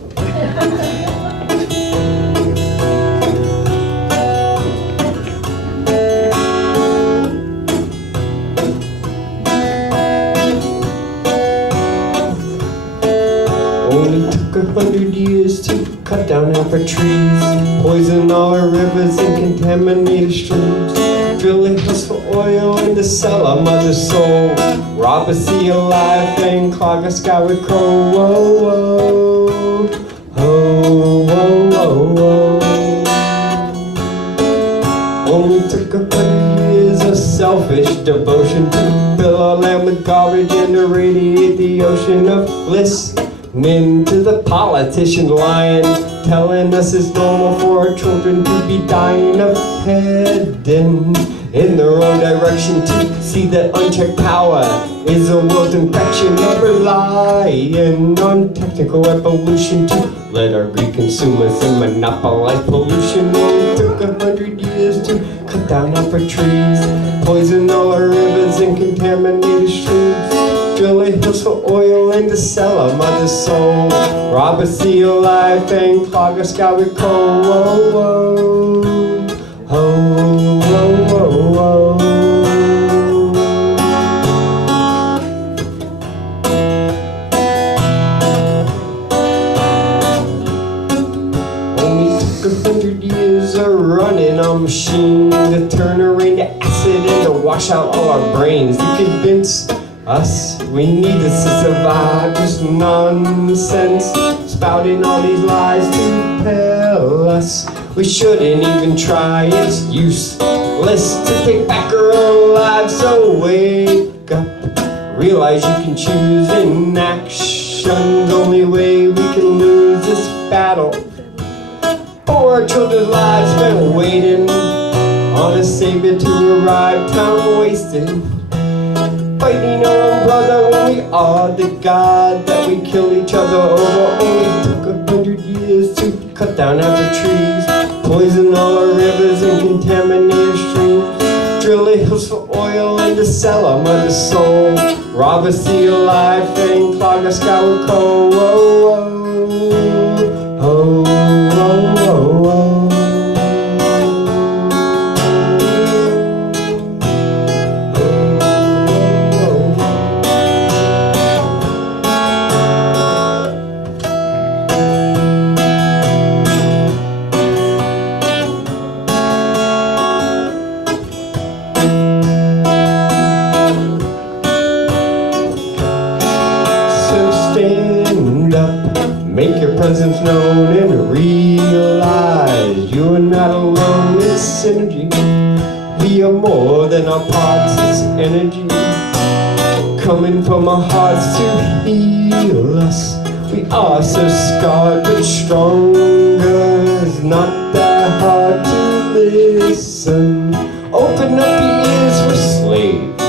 Only took 100 years to cut down half our trees, poison all our rivers and contaminate our streams, drill a house for oil and to sell our mother's soul, rob a sea alive and clog a sky with coal. Whoa, whoa, oh, whoa, whoa, whoa. Only took 100 years of selfish devotion to fill our land with garbage and irradiate the ocean of bliss. Men to the politician lying, telling us it's normal for our children to be dying of heading in the wrong direction. To see that unchecked power is a world infection of relying on technical evolution to let our greed consume us and monopolize pollution. It took 100 years to cut down half our trees, poison all our rivers and contaminate our streams, drill a hills for oil and to sell a mother's soul. Rob a sea alive and clog a sky with coal. Whoa, whoa, oh, whoa, whoa, whoa. Only took 100 years of running a machine to turn her into acid and to wash out all our brains, to convince us we need this to survive. Just nonsense, spouting all these lies to tell us we shouldn't even try. It's useless to take back our own lives. So wake up, realize you can choose inaction. The only way we can lose this battle for our children's lives spent waiting on a savior to arrive. Time wasted fighting our own brother when we are the God that we kill each other over. Only took 100 years to cut down every trees, poison all our rivers and contaminate streams, drill the hills for oil and to sell our mother's soul, rob a sea alive and clog a sky with coal. Whoa, whoa, oh, whoa, whoa, whoa. Make your presence known and realize you are not alone. It's synergy. We are more than our parts. It's energy coming from our hearts to heal us. We are so scarred but stronger. It's not that hard to listen. Open up your ears, we're slaves.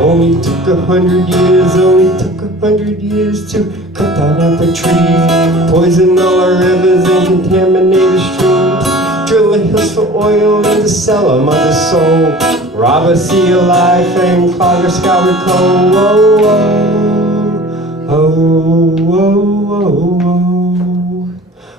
Only took 100 years, only took 100 years to cut down every tree, poison all our rivers and contaminate the streams, drill the hills for oil and to sell our mother's soul, rob a sea alive and clog our sky with coal. Whoa, whoa, oh, whoa, whoa, whoa.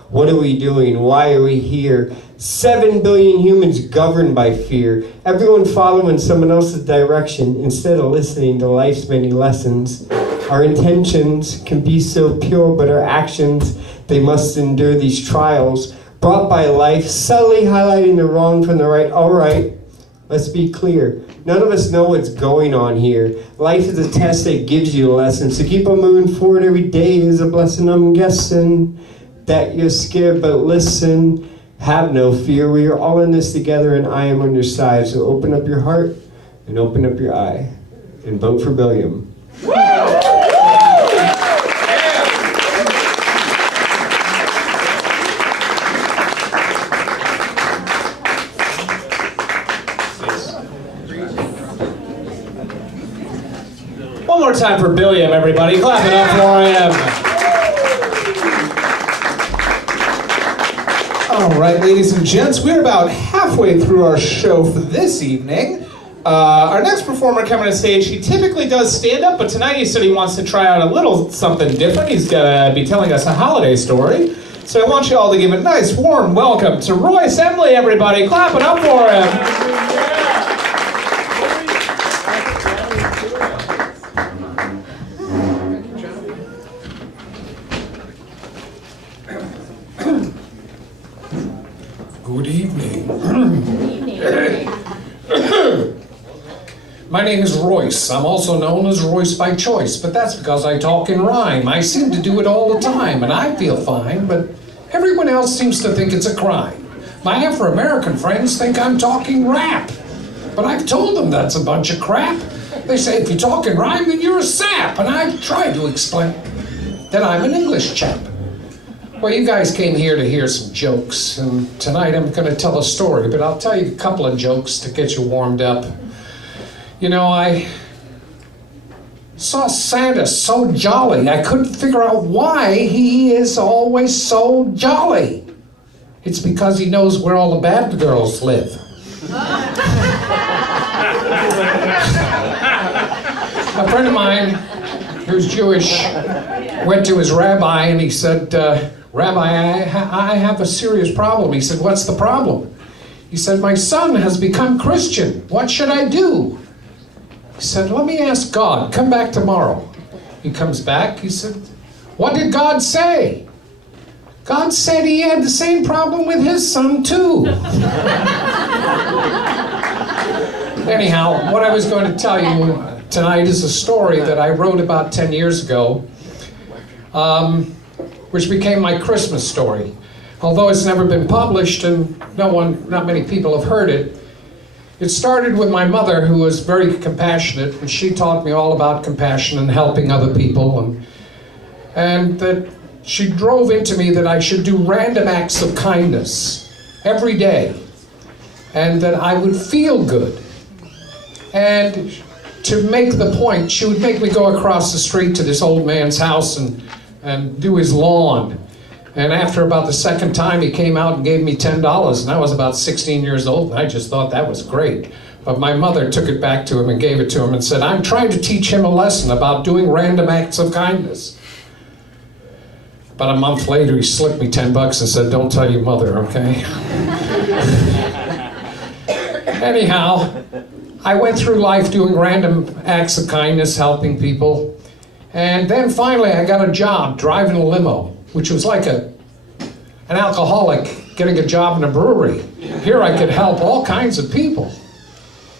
What are we doing? Why are we here? 7 billion humans governed by fear, everyone following someone else's direction instead of listening to life's many lessons. Our intentions can be so pure, but our actions, they must endure these trials brought by life, subtly highlighting the wrong from the right. All right, let's be clear. None of us know what's going on here. Life is a test that gives you a lesson, so keep on moving forward. Every day is a blessing. I'm guessing that you're scared, but listen. Have no fear, we are all in this together and I am on your side. So open up your heart and open up your eye and vote for Billiam. One more time for Billiam, everybody. Clap it up for him. All right, ladies and gents, we're about halfway through our show for this evening. Our next performer coming to stage, he typically does stand-up, but tonight he said he wants to try out a little something different. He's going to be telling us a holiday story. So I want you all to give a nice, warm welcome to Royce Emily, everybody. Clap it up for him. Good evening. My name is Royce. I'm also known as Royce by choice, but that's because I talk in rhyme. I seem to do it all the time, and I feel fine, but everyone else seems to think it's a crime. My Afro-American friends think I'm talking rap, but I've told them that's a bunch of crap. They say if you talk in rhyme, then you're a sap, and I've tried to explain that I'm an English chap. Well, you guys came here to hear some jokes, and tonight I'm going to tell a story, but I'll tell you a couple of jokes to get you warmed up. You know, I saw Santa so jolly, I couldn't figure out why he is always so jolly. It's because he knows where all the bad girls live. A friend of mine who's Jewish, went to his rabbi and he said, Rabbi, I have a serious problem. He said, what's the problem? He said, my son has become Christian. What should I do? He said, let me ask God. Come back tomorrow. He comes back. He said, what did God say? God said he had the same problem with his son too. Anyhow, what I was going to tell you tonight is a story that I wrote about 10 years ago, which became my Christmas story. Although it's never been published and not many people have heard it, it started with my mother, who was very compassionate, and she taught me all about compassion and helping other people, and that she drove into me that I should do random acts of kindness every day, and that I would feel good. And to make the point, she would make me go across the street to this old man's house and do his lawn. And after about the second time, he came out and gave me $10, and I was about 16 years old, and I just thought that was great. But my mother took it back to him and gave it to him and said, I'm trying to teach him a lesson about doing random acts of kindness. About a month later, he slipped me $10 and said, don't tell your mother, okay? Anyhow, I went through life doing random acts of kindness, helping people. And then finally, I got a job driving a limo, which was like an alcoholic getting a job in a brewery. Here I could help all kinds of people.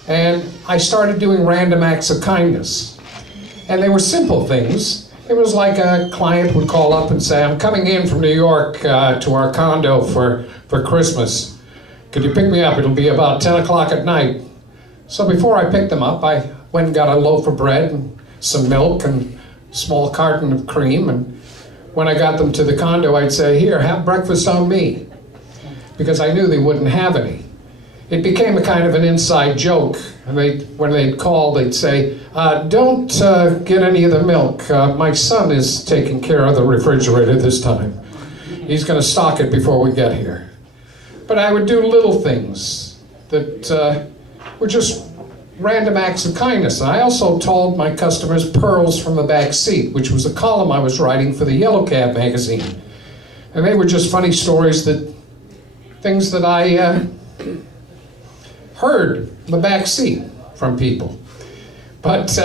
And I started doing random acts of kindness. And they were simple things. It was like a client would call up and say, I'm coming in from New York to our condo for Christmas. Could you pick me up? It'll be about 10 o'clock at night. So before I picked them up, I went and got a loaf of bread and some milk and a small carton of cream. And when I got them to the condo, I'd say, here, have breakfast on me. Because I knew they wouldn't have any. It became a kind of an inside joke. And when they'd call, they'd say, don't get any of the milk. My son is taking care of the refrigerator this time. He's going to stock it before we get here. But I would do little things that were just random acts of kindness. And I also told my customers pearls from the back seat, which was a column I was writing for the Yellow Cab magazine. And they were just funny stories, things that I heard in the back seat from people. But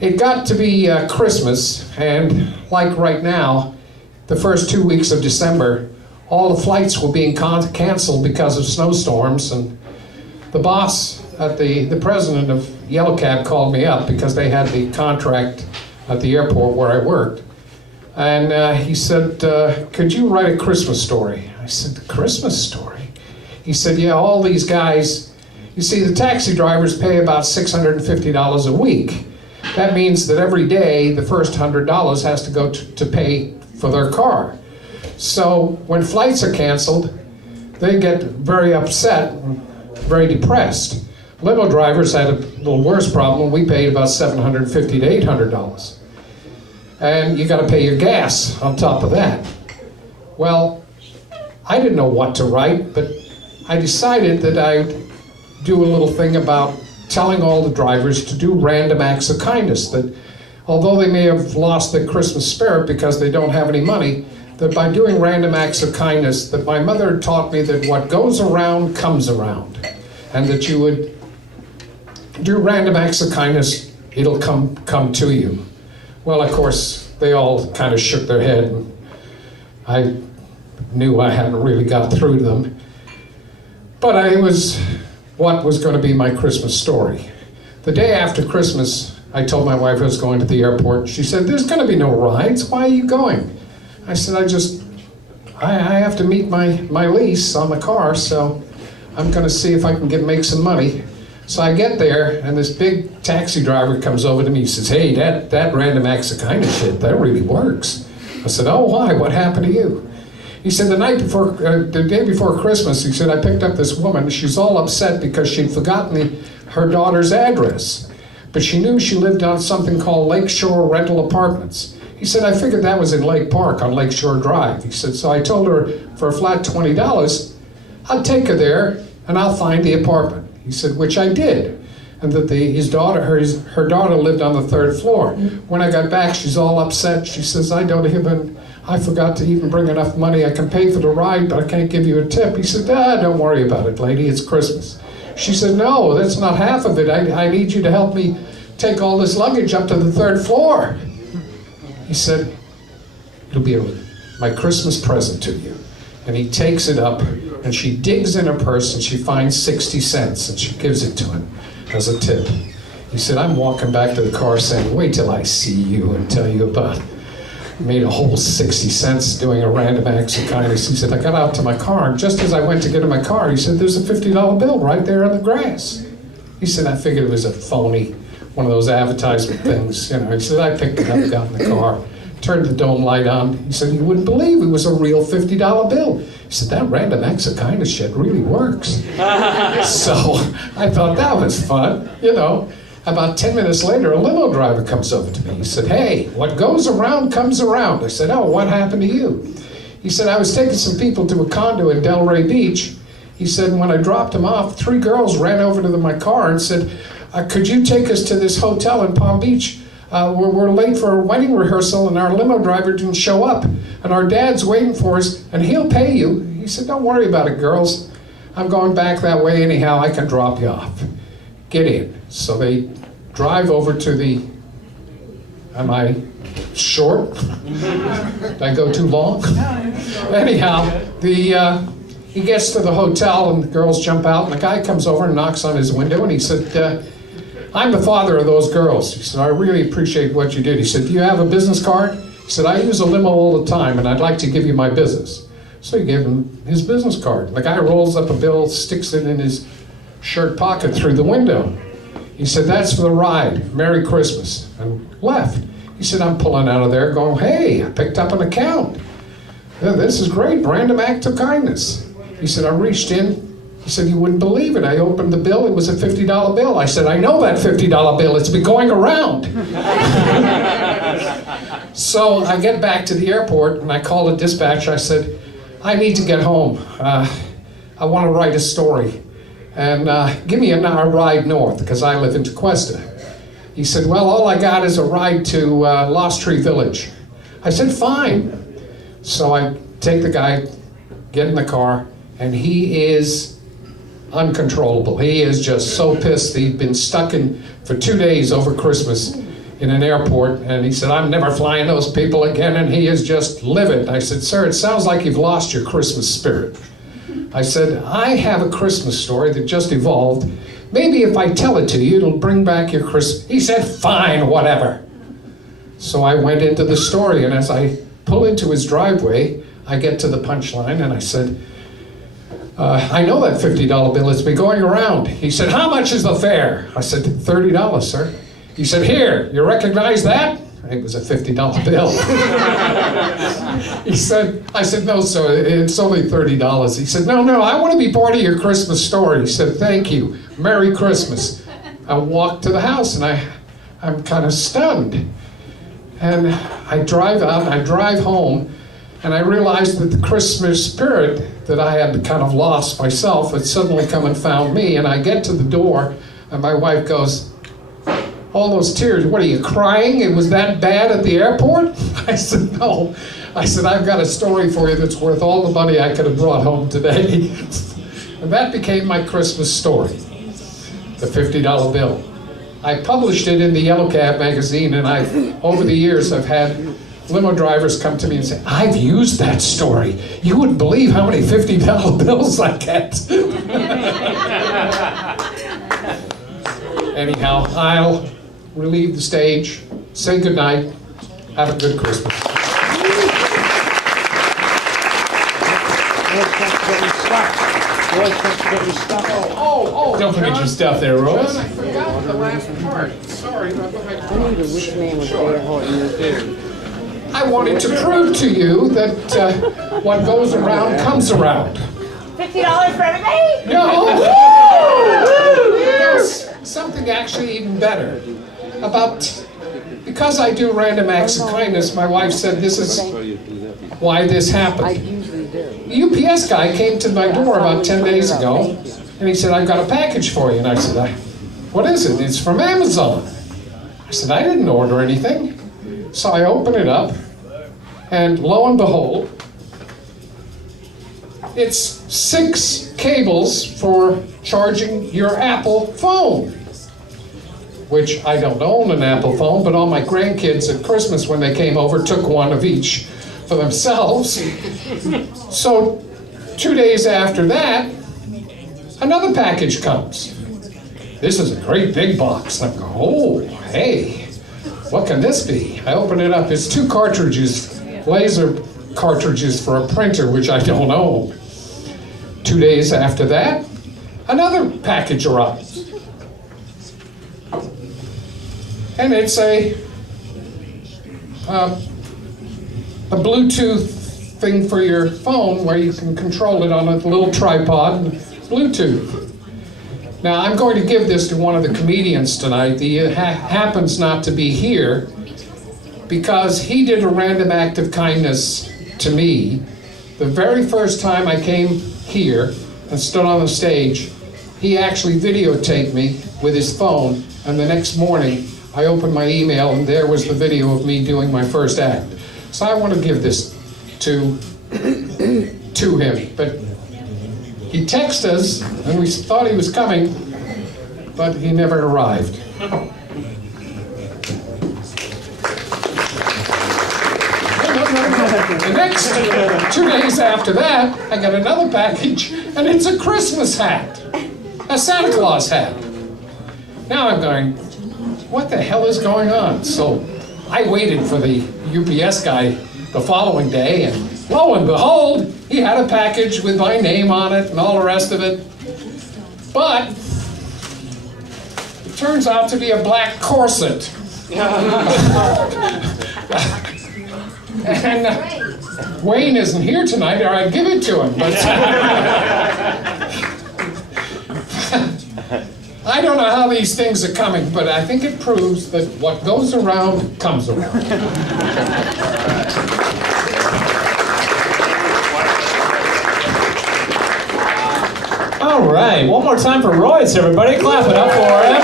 it got to be Christmas, and like right now, the first 2 weeks of December, all the flights were being canceled because of snowstorms, and the boss at the president of Yellow Cab called me up because they had the contract at the airport where I worked. And he said, could you write a Christmas story? I said, the Christmas story? He said, yeah, all these guys, you see, the taxi drivers pay about $650 a week. That means that every day, the first $100 has to go to pay for their car. So when flights are canceled, they get very upset and very depressed. Limo drivers had a little worse problem. We paid about $750 to $800. And you got to pay your gas on top of that. Well, I didn't know what to write, but I decided that I'd do a little thing about telling all the drivers to do random acts of kindness, that although they may have lost their Christmas spirit because they don't have any money, that by doing random acts of kindness, that my mother taught me that what goes around comes around, and that you would do random acts of kindness, it'll come to you. Well, of course, they all kind of shook their head, and I knew I hadn't really got through to them. But it was what was going to be my Christmas story. The day after Christmas, I told my wife I was going to the airport. She said, there's going to be no rides. Why are you going? I said, I have to meet my lease on the car, so I'm going to see if I can make some money. So I get there, and this big taxi driver comes over to me. He says, hey, that random acts of kindness shit, that really works. I said, oh, why? What happened to you? He said, the day before Christmas, he said, I picked up this woman. She's all upset because she'd forgotten her daughter's address. But she knew she lived on something called Lakeshore Rental Apartments. He said, I figured that was in Lake Park on Lakeshore Drive. He said, so I told her for a flat $20, I'll take her there and I'll find the apartment. He said, which I did. and that his daughter, her daughter lived on the 3rd floor. When I got back, she's all upset. She says, I forgot to even bring enough money. I can pay for the ride, but I can't give you a tip. He said, don't worry about it, lady, it's Christmas. She said, no, that's not half of it. I need you to help me take all this luggage up to the 3rd floor. He said, it'll be my Christmas present to you. And he takes it up, and she digs in her purse, and she finds 60 cents, and she gives it to him as a tip. He said, I'm walking back to the car saying, wait till I see you and tell you about made a whole 60 cents doing a random acts of kindness. He said, I got out to my car, and just as I went to get in my car, he said, there's a $50 bill right there on the grass. He said, I figured it was a phony, one of those advertisement things. He said, I picked it up, got in the car, turned the dome light on. He said, you wouldn't believe it was a real $50 bill. He said, that random acts of kindness shit really works. So I thought that was fun, About 10 minutes later, a limo driver comes over to me. He said, hey, what goes around comes around. I said, oh, what happened to you? He said, I was taking some people to a condo in Delray Beach. He said, when I dropped them off, 3 girls ran over to my car and said, could you take us to this hotel in Palm Beach? We're late for a wedding rehearsal and our limo driver didn't show up. And our dad's waiting for us and he'll pay you. He said, don't worry about it, girls. I'm going back that way anyhow. I can drop you off. Get in. So they drive over to the, am I short? Did I go too long? Anyhow, he gets to the hotel and the girls jump out and the guy comes over and knocks on his window and he said, I'm the father of those girls. He said, I really appreciate what you did. He said, do you have a business card? He said, I use a limo all the time and I'd like to give you my business. So he gave him his business card. The guy rolls up a bill, sticks it in his shirt pocket through the window. He said, that's for the ride. Merry Christmas. And left. He said, I'm pulling out of there going, hey, I picked up an account. Yeah, this is great, random act of kindness. He said, I reached in. He said, you wouldn't believe it. I opened the bill. It was a $50 bill. I said, I know that $50 bill. It's been going around. So I get back to the airport and I call the dispatch. I said, I need to get home. I want to write a story. And give me a ride north, because I live in Tequesta. He said, well, all I got is a ride to Lost Tree Village. I said, fine. So I take the guy, get in the car, and he is uncontrollable. He is just so pissed. He'd been stuck for 2 days over Christmas in an airport, and he said, I'm never flying those people again, and he is just livid. I said, sir, it sounds like you've lost your Christmas spirit. I said, I have a Christmas story that just evolved. Maybe if I tell it to you, it'll bring back your Christmas. He said, fine, whatever. So I went into the story, and as I pull into his driveway, I get to the punchline, and I said, I know that $50 bill has been going around. He said, how much is the fare? I said, $30, sir. He said, here, you recognize that? It was a $50 bill. I said, no, sir, it's only $30. He said, no, I want to be part of your Christmas story. He said, thank you. Merry Christmas. I walked to the house and I'm kind of stunned. And I drive out, I drive home, and I realized that the Christmas spirit that I had kind of lost myself had suddenly come and found me. And I get to the door, and my wife goes, all those tears, what are you crying? It was that bad at the airport? I said, no. I said, I've got a story for you that's worth all the money I could have brought home today. And that became my Christmas story, the $50 bill. I published it in the Yellow Cab magazine, and over the years, I've had limo drivers come to me and say, I've used that story. You wouldn't believe how many $50 bills I get. Anyhow, I'll relieve the stage, say goodnight, have a good Christmas. Don't forget your stuff there, Rose. I forgot the last part. Sorry about my I wanted to prove to you that what goes around comes around. $50 for everybody? No! Yes, something actually even better. Because I do random acts of kindness, my wife said this is why this happened. The UPS guy came to my door about 10 days ago, and he said, I've got a package for you. And I said, "What is it?" "It's from Amazon." I said, "I didn't order anything." So I open it up, and lo and behold, it's 6 cables for charging your Apple phone. Which I don't own an Apple phone, but all my grandkids at Christmas when they came over took one of each for themselves. So 2 days after that, another package comes. This is a great big box. I go, "Oh, hey, what can this be?" I open it up. It's 2 cartridges, laser cartridges for a printer, which I don't own. 2 days after that, another package arrives. And it's a Bluetooth thing for your phone where you can control it on a little tripod and Bluetooth. Now, I'm going to give this to one of the comedians tonight. He happens not to be here because he did a random act of kindness to me. The very first time I came here and stood on the stage, he actually videotaped me with his phone, and the next morning I opened my email and there was the video of me doing my first act. So I want to give this to him. But he texted us and we thought he was coming, but he never arrived. The next 2 days after that, I got another package, and it's a Christmas hat, a Santa Claus hat. Now I'm going, what the hell is going on? So I waited for the UPS guy the following day, and lo and behold, he had a package with my name on it and all the rest of it. But it turns out to be a black corset. And Wayne isn't here tonight, or I'd give it to him. But I don't know how these things are coming, but I think it proves that what goes around comes around. All right, one more time for Royce, everybody. Clap it up for him.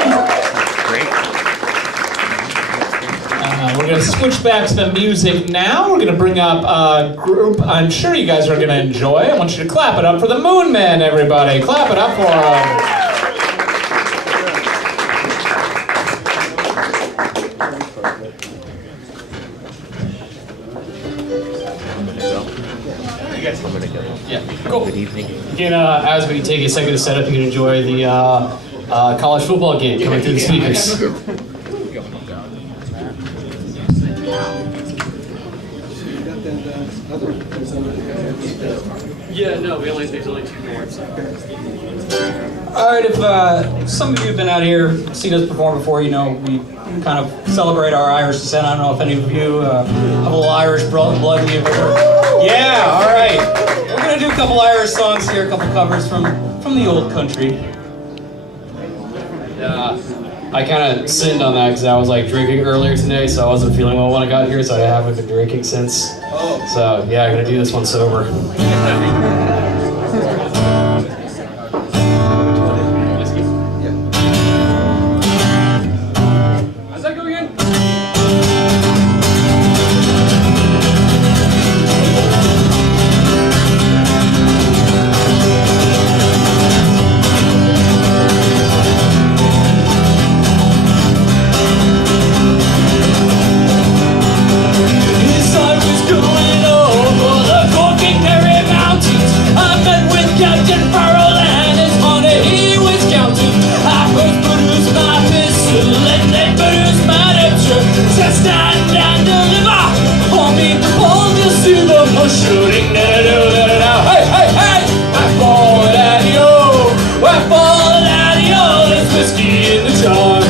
We're going to switch back to the music now. We're going to bring up a group I'm sure you guys are going to enjoy. I want you to clap it up for the Moon Men, everybody. Clap it up for them. Cool. Good evening. Again, as we take a second to set up, you can enjoy the college football game coming through the speakers. Yeah, no, there's only 2 doors. All right, if some of you have been out here, seen us perform before, you know, we kind of celebrate our Irish descent. I don't know if any of you have a little Irish blood in you. Yeah, all right. We're going to do a couple Irish songs here, a couple covers from the old country. I kind of sinned on that because I was like drinking earlier today, so I wasn't feeling well when I got here, so I haven't been drinking since. So yeah, I'm going to do this one sober. How's that go again? Shooting, hey, hey, hey! We're falling at you, we're falling at you. There's whiskey in the jar.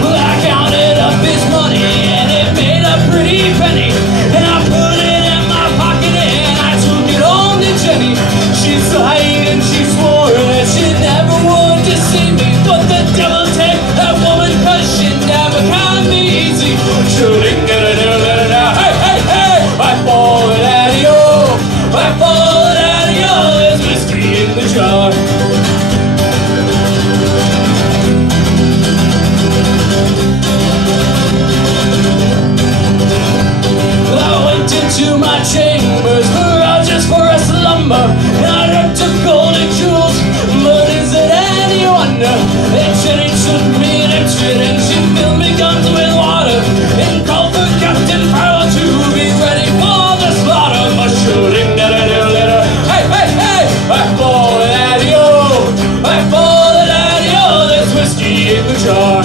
Well, I counted up his money and it made a pretty penny, and I put it in my pocket and I took it home to Jenny. She sighed and she swore that she never would to see me, but the devil daughter. And Jenny took me and emptied and she filled me guns with water. And called for Captain Farrell to be ready for the slaughter. For shooting, hey, hey, hey, I fall at you. I fall at you. There's whiskey in the jar.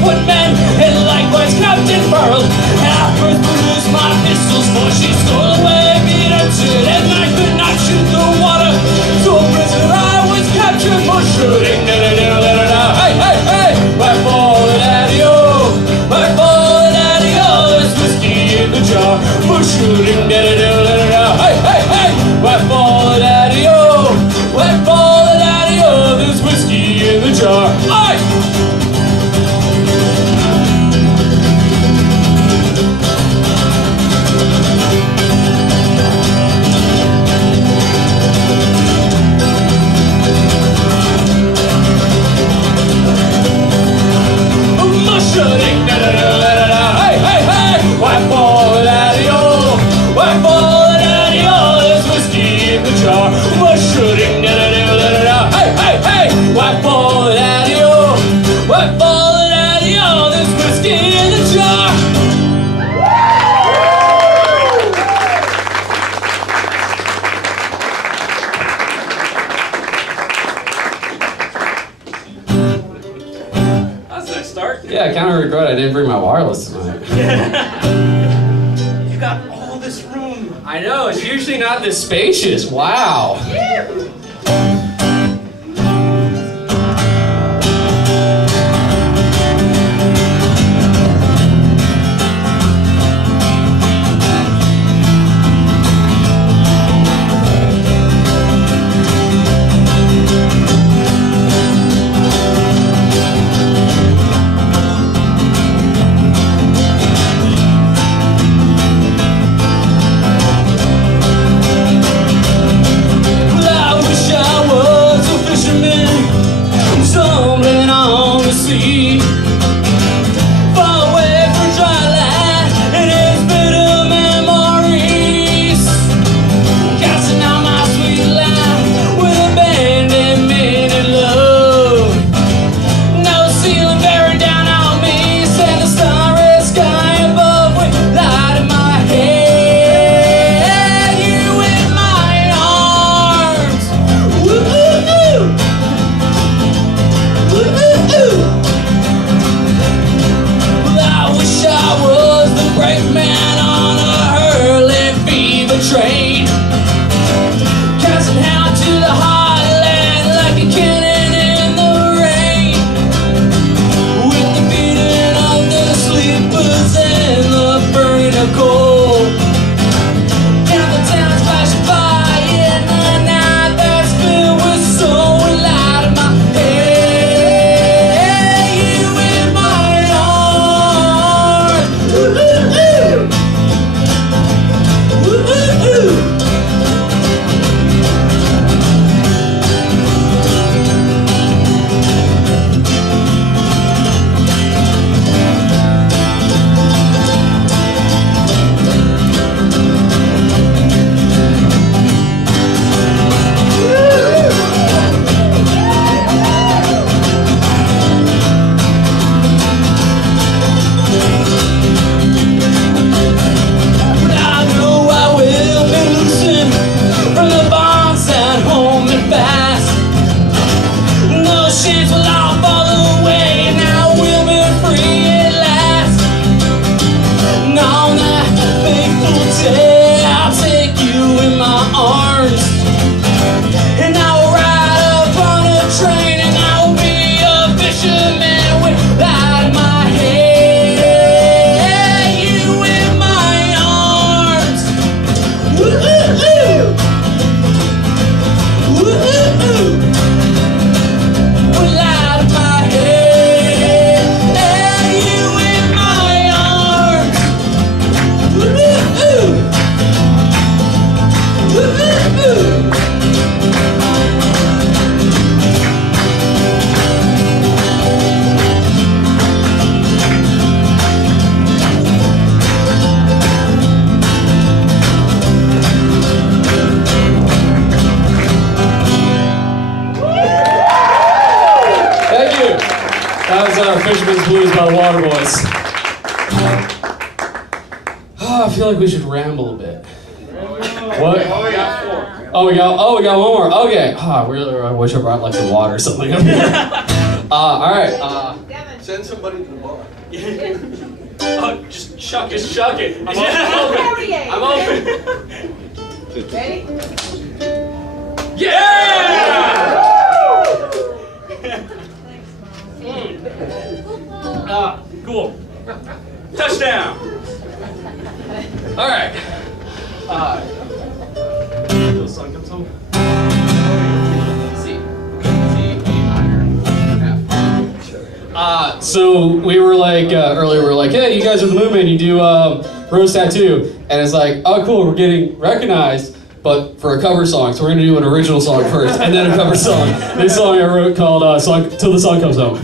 Footman and likewise Captain Farrell. And I first produced my pistols, for she stole away being emptied, and I could not shoot the water. So a prisoner I was captured for shooting. Hey, hey, hey! By falling at you, by falling at you. There's whiskey in the jar for shooting. Hey, hey, hey! By falling at you, by falling at you. There's whiskey in the jar. Aye! Hey, hey, hey! Why fall at you? Why fall at you? There's whiskey in the jar. We're shooting. Hey, hey, hey! Why fall at you? Why fall at you? There's whiskey in the jar. Yeah, I kind of regret I didn't bring my wireless tonight. You got all this room. I know, it's usually not this spacious. Wow. Fisherman's Blues by the Waterboys. Oh, I feel like we should ramble a bit. What? Oh, we got one more. Okay. I wish I brought like some water or something up here. All right. Send somebody to the bar. Just chuck it. I'm open. Ready? Yeah! Cool. Touchdown. All right. The sun comes home. So we were like earlier. We were like, "Hey, you guys are the movement. You do Rose Tattoo," and it's like, "Oh, cool. We're getting recognized." But for a cover song, so we're gonna do an original song first, and then a cover song. This song I wrote called "Till the Sun Comes Home."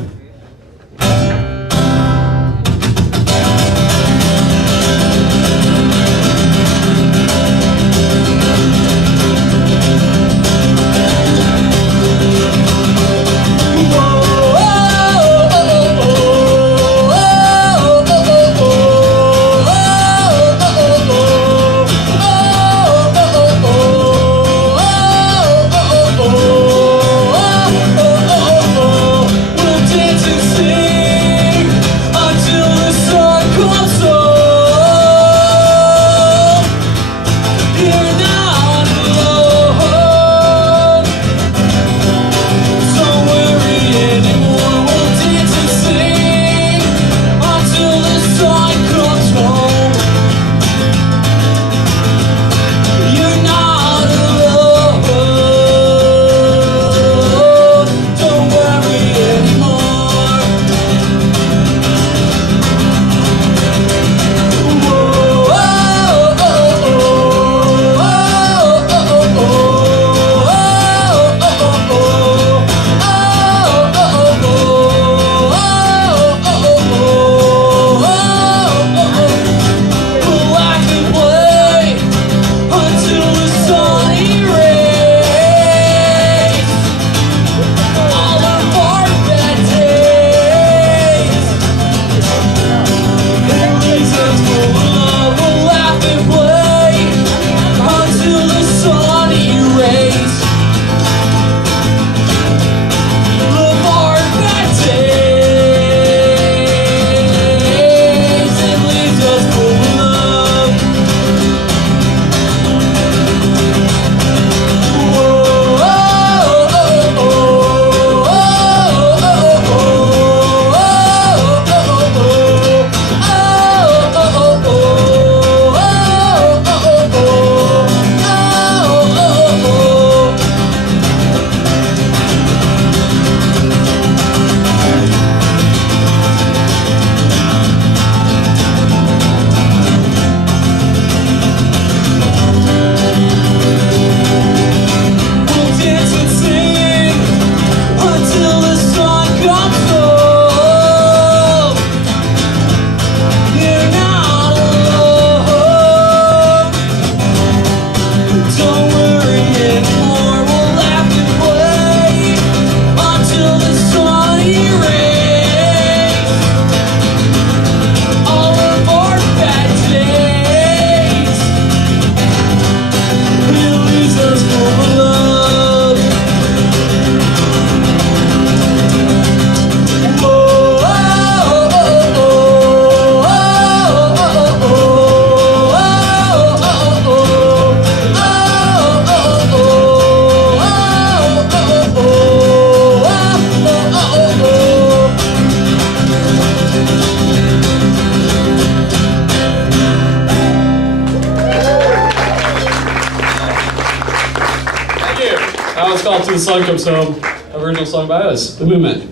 Called "Till the Sun Comes Home," original song by us, The Movement.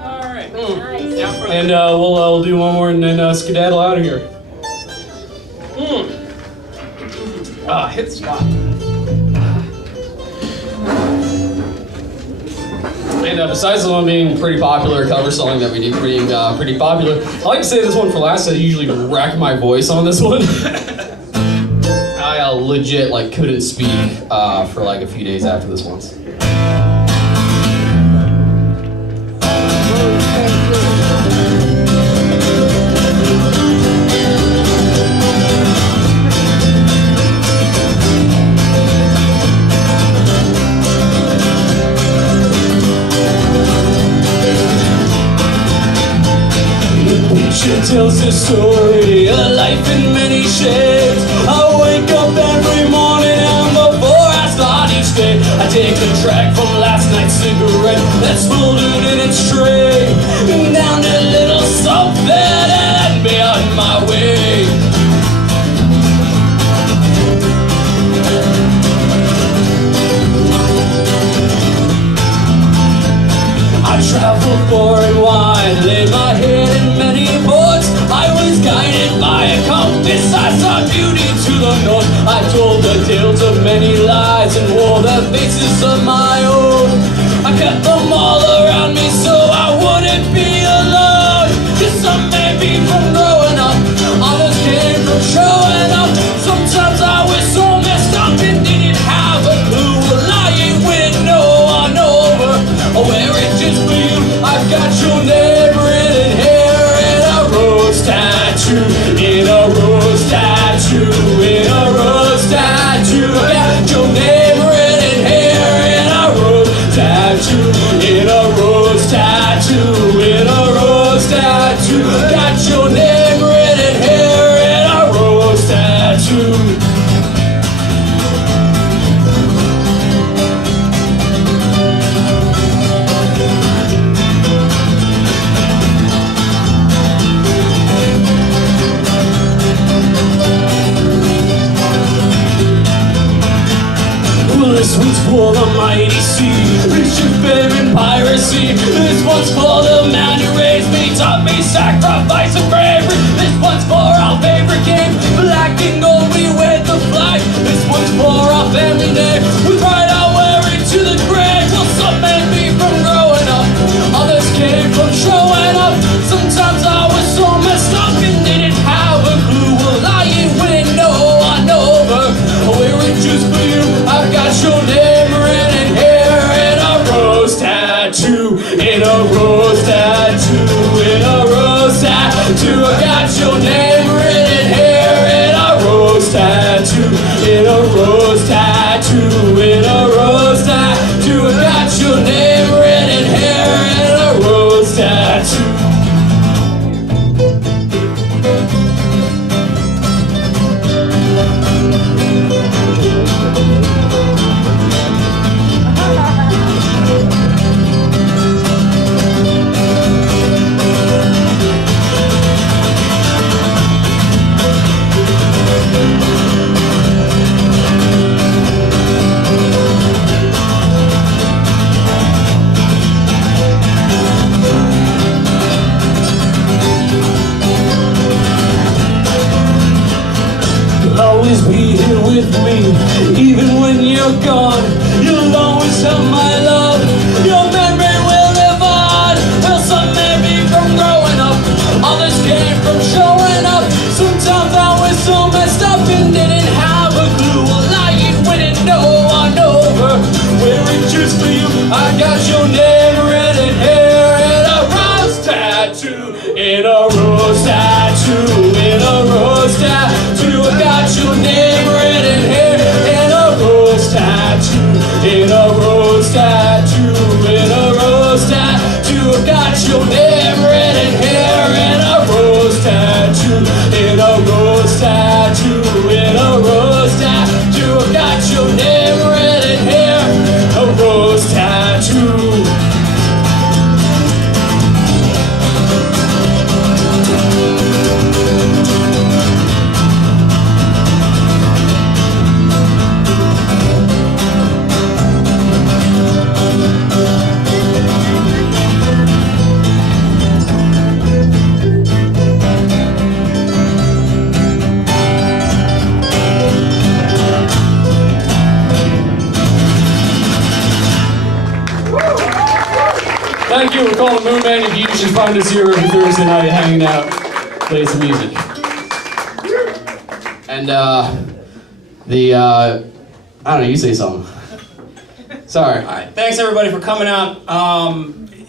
All right. And we'll do one more and then skedaddle out of here. Hit the spot. And besides the one being pretty popular, cover song that we do pretty popular, I like to say this one for last. I usually wreck my voice on this one. I legit couldn't speak for a few days after this one. a story, a life in many shades. I wake up every morning and before I start each day, I take a track from last night's cigarette that's smoldered in its tray, and down a little something and me on my way. I traveled far and wide, laid my head in many ports. I was guided by a compass, I saw beauty to the north. I told the tales of many lies and wore the faces of my own. I kept them all around me so I wouldn't be alone. 'Cause some may be from growing up, others came from showing up. Sometimes I was so messed up and didn't have a clue. Well, I ain't winning no one over. Oh, wear it just for you. I've got your name written here in a rose tattoo, in a rose tattoo, in a rose tattoo. I got your name written here in a rose tattoo, in a rose tattoo, in a rose tattoo. Got your name written here in a rose tattoo. This one's for the mighty sea, rich and fair piracy. This one's for the man who raised me, taught me sacrifice and bravery. This one's for our favorite game, black and gold, we wave the flag. This one's for our family name, we pride our wearing to the grave. Well, some may be from growing up, others came from showing up. Sometimes I was so messed up and didn't have a clue. Well, I ain't winning no one over. We're it just for you. I've got your name written here in a rose tattoo, in a rose tattoo, in a rose tattoo. I got your name written here in a rose tattoo, in a rose tattoo, in a rose tattoo. I got your name written here in a rose tattoo. Always be here with me, even when you're gone. You'll always have my love, your memory will live on. Well, some may be from growing up, others came from showing up. Sometimes I was so messed up and didn't have a clue. Well, I ain't winning no one over. Wearing just for you, I got your name written here in a rose tattoo, in a rose tattoo, in a rose tattoo. I got your name written here in a rose tattoo, in a rose tattoo, in a rose tattoo. I got your name written here in a rose tattoo, in a rose tattoo, in a rose tattoo. I got your name written here, a rose tattoo. Thank you. We're called Moon Man. You should find us here every Thursday night hanging out, playing some music. And I don't know, you say something. Sorry. All right, thanks everybody for coming out.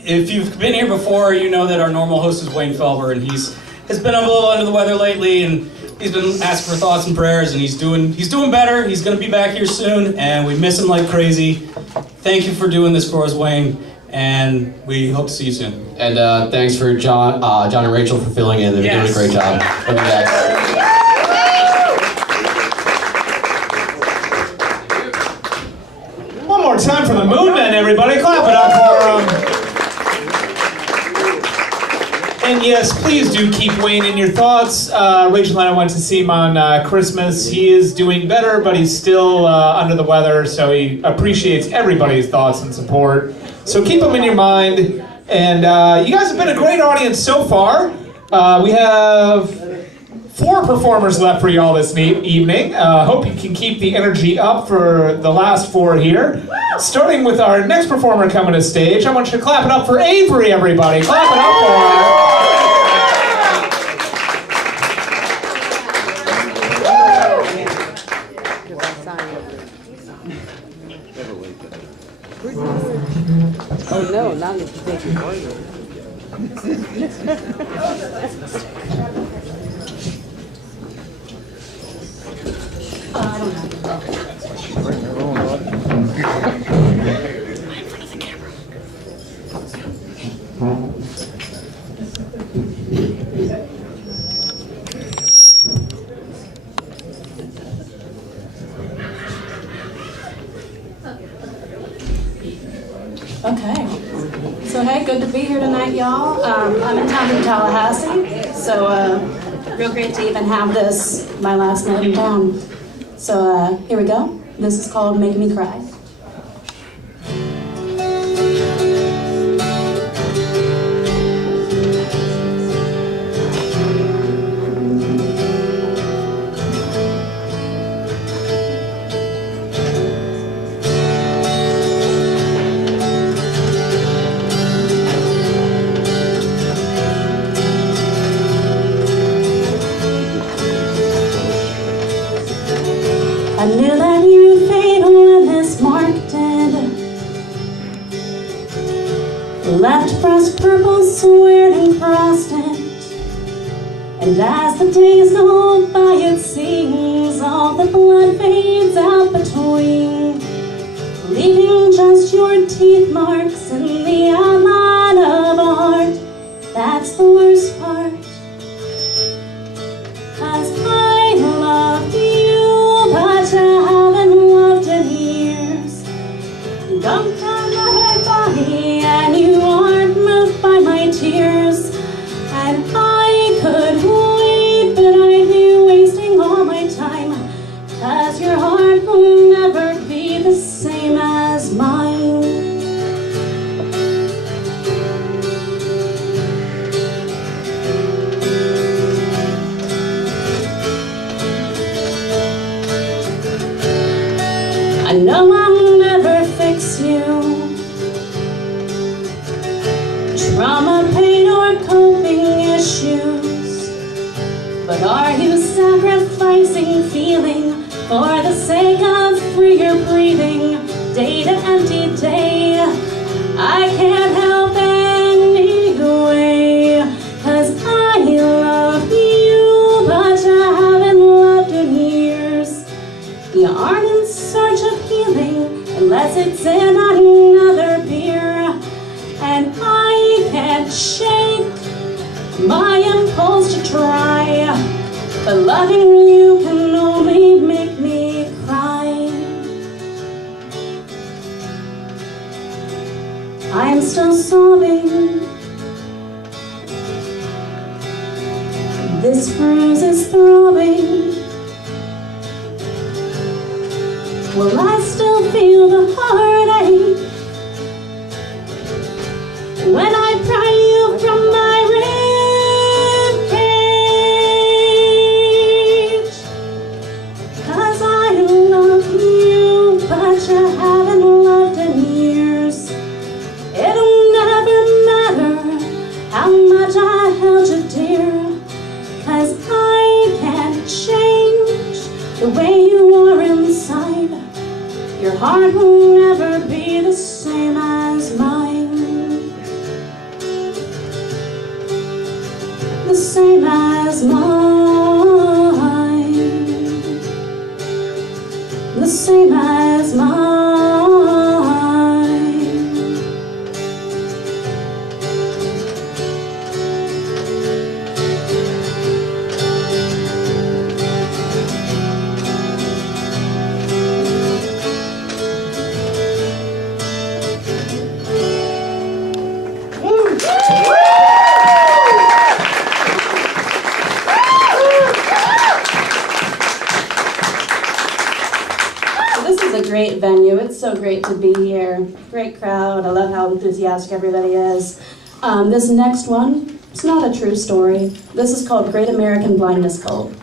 If you've been here before, you know that our normal host is Wayne Felber, and has been a little under the weather lately, and he's been asking for thoughts and prayers, and he's doing better. He's going to be back here soon, and we miss him like crazy. Thank you for doing this for us, Wayne. and we hope to see you soon. And thanks for John and Rachel for filling in. They're doing a great job. Love you guys. One more time for the Moon Men, everybody. Clap it up for them. And yes, please do keep Wayne in your thoughts. Rachel and I went to see him on Christmas. He is doing better, but he's still under the weather, so he appreciates everybody's thoughts and support. So keep him in your mind. And you guys have been a great audience so far. We have 4 performers left for y'all this evening. Hope you can keep the energy up for the last 4 here. Starting with our next performer coming to stage, I want you to clap it up for Avery, everybody. Clap it up for her. Oh no, now you can take it. Okay. So hey, good to be here tonight, y'all. I'm in town from Tallahassee, so real great to even have this, my last night in town. So here we go. This is called Make Me Cry. I knew that you would fade when this mark did. Left breast purple squared and crossed it. And as the days go by it seems all the blood fades out between, leaving just your teeth marks in the outline of a heart. That's the worst part. 'Cause I loved you, but I haven't loved in years. Dumped another body and you aren't moved by my tears. And I could wait, but I'd be wasting all my time. 'Cause your heart will never be the same as mine. I know I'll never fix you. Trauma, pain, or coping issues. But are you sacrificing feeling for the sake of freer breathing? Day to empty day, I can't help anyway. 'Cause I love you, but I haven't loved in years. You aren't in search of healing unless it's in another beer. And I can't shake my impulse to try, but loving you can only make me cry. I am still sobbing. This bruise is throbbing. Will I still feel the heartache when I pry you from my ribcage? 'Cause I love you, but you haven't loved in years. It'll never matter how much I held you dear. 'Cause I can't change the way you are inside. Your heart will never be the same as mine. The same as mine. The same as mine. is a great venue. It's so great to be here. Great crowd. I love how enthusiastic everybody is. This next one, it's not a true story. This is called Great American Blindness Cult.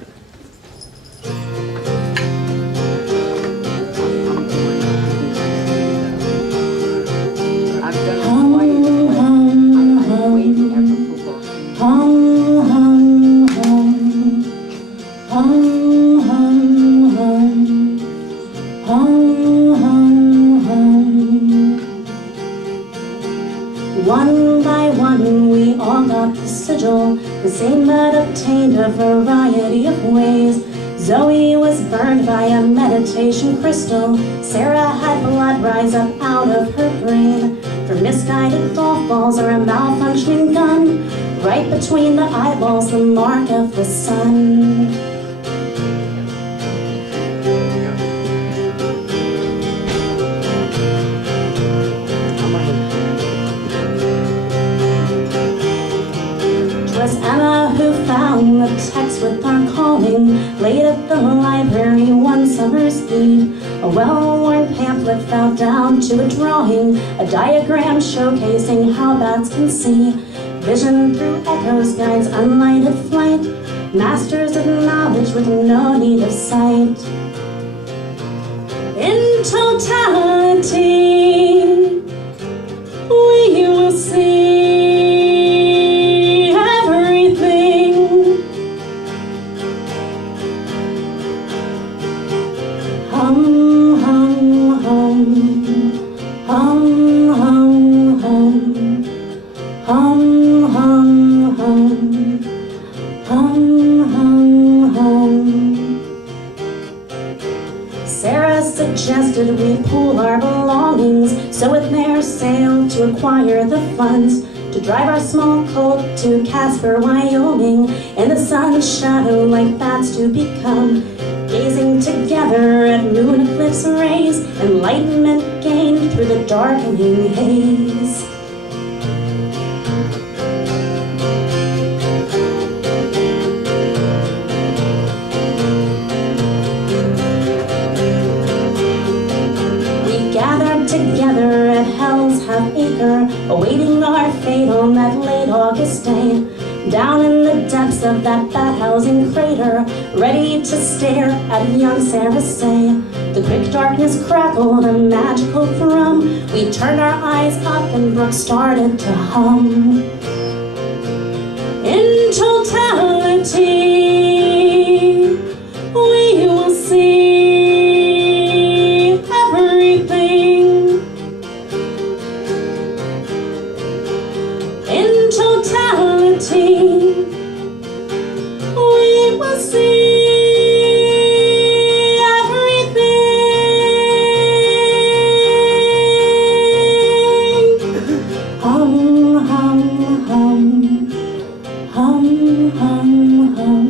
One by one we all got the sigil, the same but obtained a variety of ways. Zoe was burned by a meditation crystal. Sarah had blood rise up out of her brain from misguided golf balls or a malfunctioning gun. Right between the eyeballs, the mark of the sun. Was Emma who found the text with our calling late at the library one summer's eve. A well-worn pamphlet fell down to a drawing, a diagram showcasing how bats can see. Vision through echoes guides unlighted flight, masters of knowledge with no need of sight. In totality, we will see Sarah suggested we pool our belongings, so with their sail to acquire the funds to drive our small cult to Casper, Wyoming, in the sun's shadow like bats to become. Gazing together at moon eclipse rays, enlightenment gained through the darkening haze. Together at Hell's Half-Acre, awaiting our fate on that late August day. Down in the depths of that bat-housing crater, ready to stare at young Sarah say. The quick darkness crackled a magical thrum. We turned our eyes up and Brooke started to hum. In totality, we will see we will see everything. Hum, hum, hum, hum, hum, hum, hum, hum,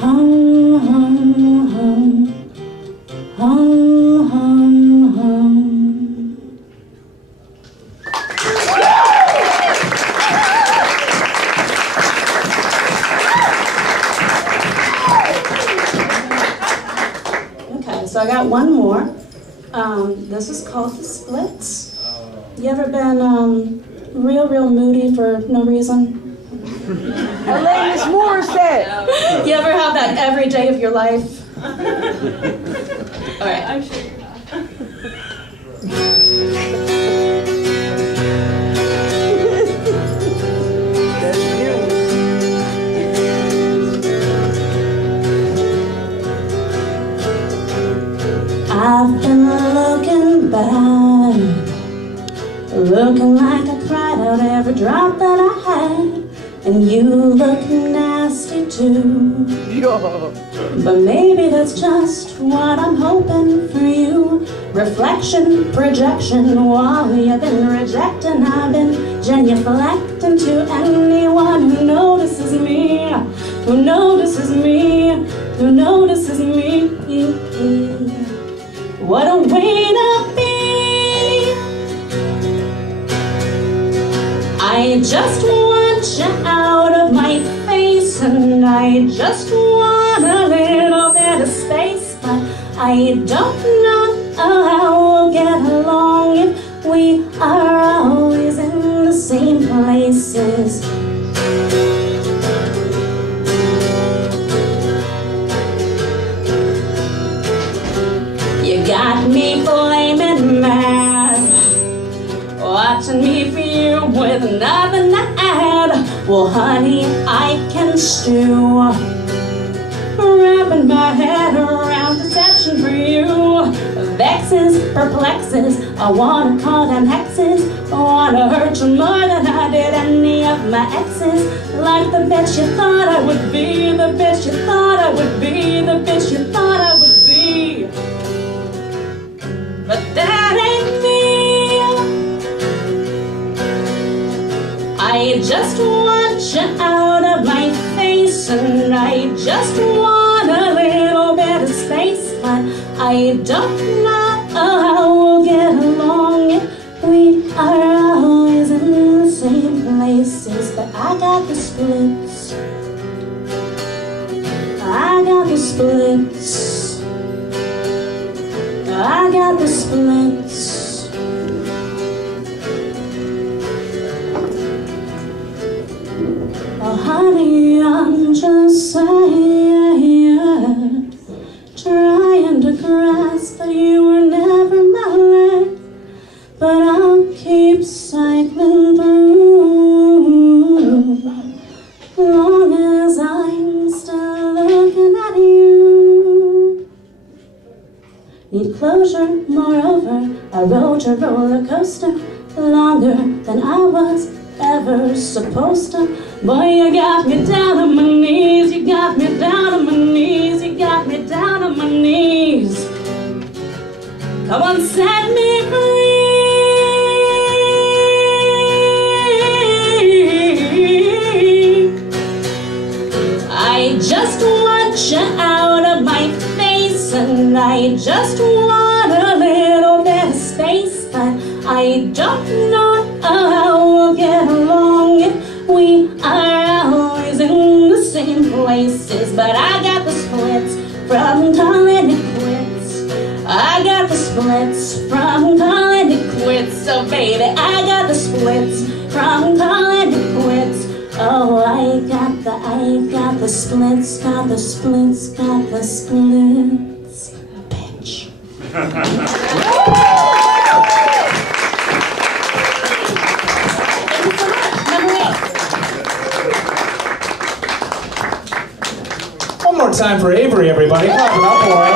hum, hum, hum, hum. So I got one more. This is called The Splits. You ever been real moody for no reason? Alanis Morissette. You ever have that every day of your life? All right. I'm sure. I've been looking bad, looking like I cried out every drop that I had, and you look nasty too. But maybe that's just what I'm hoping for you. Reflection, projection, while you've been rejecting, I've been genuflecting to anyone who notices me, who notices me, who notices me. What a way to be. I just want you out of my face, and I just want a little bit of space, but I don't know how we'll get along if we are always in the same places. You got me flaming mad, watching me for you with nothing to add. Well, honey, I can stew, wrapping my head around deception for you. Vexes, perplexes, I wanna call them hexes. I wanna hurt you more than I did any of my exes. Like the bitch you thought I would be, the bitch you thought I would be, the bitch you thought I would be. But that ain't me. I just want you out of my face, and I just want a little bit of space. But I don't know how we'll get along if we are always in the same places. But I got the splits, I got the splits, I got the splits. Oh honey, I'm just saying, trying to grasp that you were never mine. But I'll keep cycling through, long as I'm still looking at you. Need closure, moreover, I rode your roller coaster longer than I was ever supposed to. Boy, you got me down on my knees, you got me down on my knees, you got me down on my knees. Come on, set me free. I just want you out of my face, and I just want a little bit of space. But I don't know how we'll get along if we are always in the same places. But I got the splits from calling it quits. I got the splits from calling it quits. So baby, I got the splits from calling it quits. Oh, I got the splits, got the splits, got the splits. Bitch. One more time for Avery, everybody. Clap it up for him.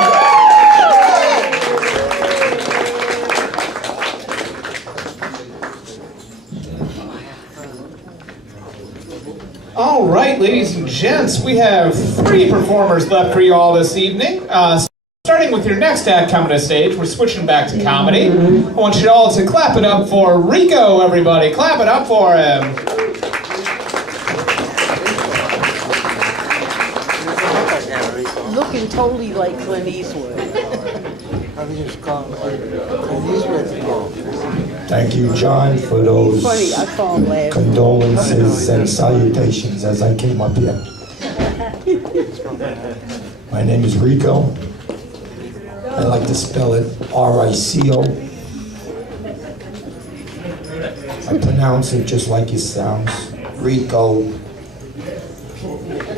All right, ladies and gents, we have 3 performers left for you all this evening. Starting with your next act coming to stage, we're switching back to comedy. I want you all to clap it up for Rico, everybody. Clap it up for him. Looking totally like Clint Eastwood. Thank you, John, for those Funny, I saw him laugh. condolences and salutations as I came up here. My name is Rico. I like to spell it R-I-C-O. I pronounce it just like it sounds, Rico,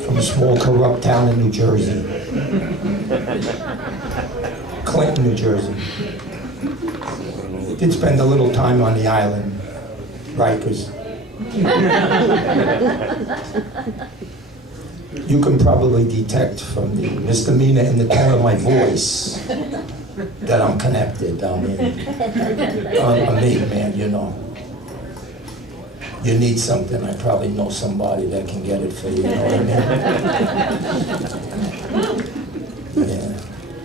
from a small corrupt town in New Jersey. Clinton, New Jersey. Did spend a little time on the island, Rikers. You can probably detect from the misdemeanor in the tone of my voice that I'm connected. I mean, I'm a made man, you know. You need something, I probably know somebody that can get it for you, you know what I mean? Yeah.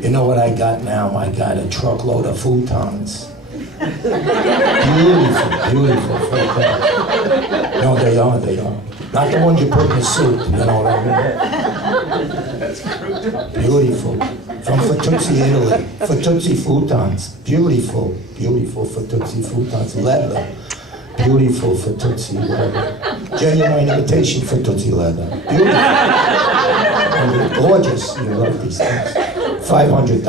You know what I got now? I got a truckload of futons. Beautiful, beautiful futons. No, they are. Not the ones you put in the soup, you know what I mean? Beautiful. From Fatuzzi, Italy. Fatuzzi futons. Beautiful, beautiful Fatuzzi futons. Leather. Beautiful Fatuzzi leather. Genuine imitation Fatuzzi leather. Beautiful. And gorgeous. You love these things. $500.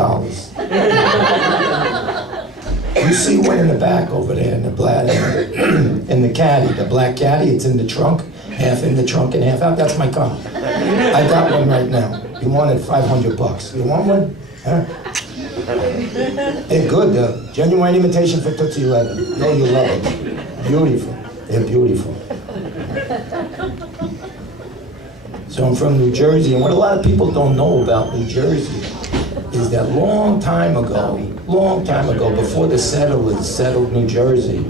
You see one in the back over there in the black, in the caddy, the black caddy. It's in the trunk, half in the trunk and half out. That's my car. I got one right now. You wanted $500. You want one? Huh? They're good. Genuine imitation for Tootsie Leather. No, you love it. Beautiful. They're beautiful. So I'm from New Jersey, and what a lot of people don't know about New Jersey is that long time ago, before the settlers settled New Jersey,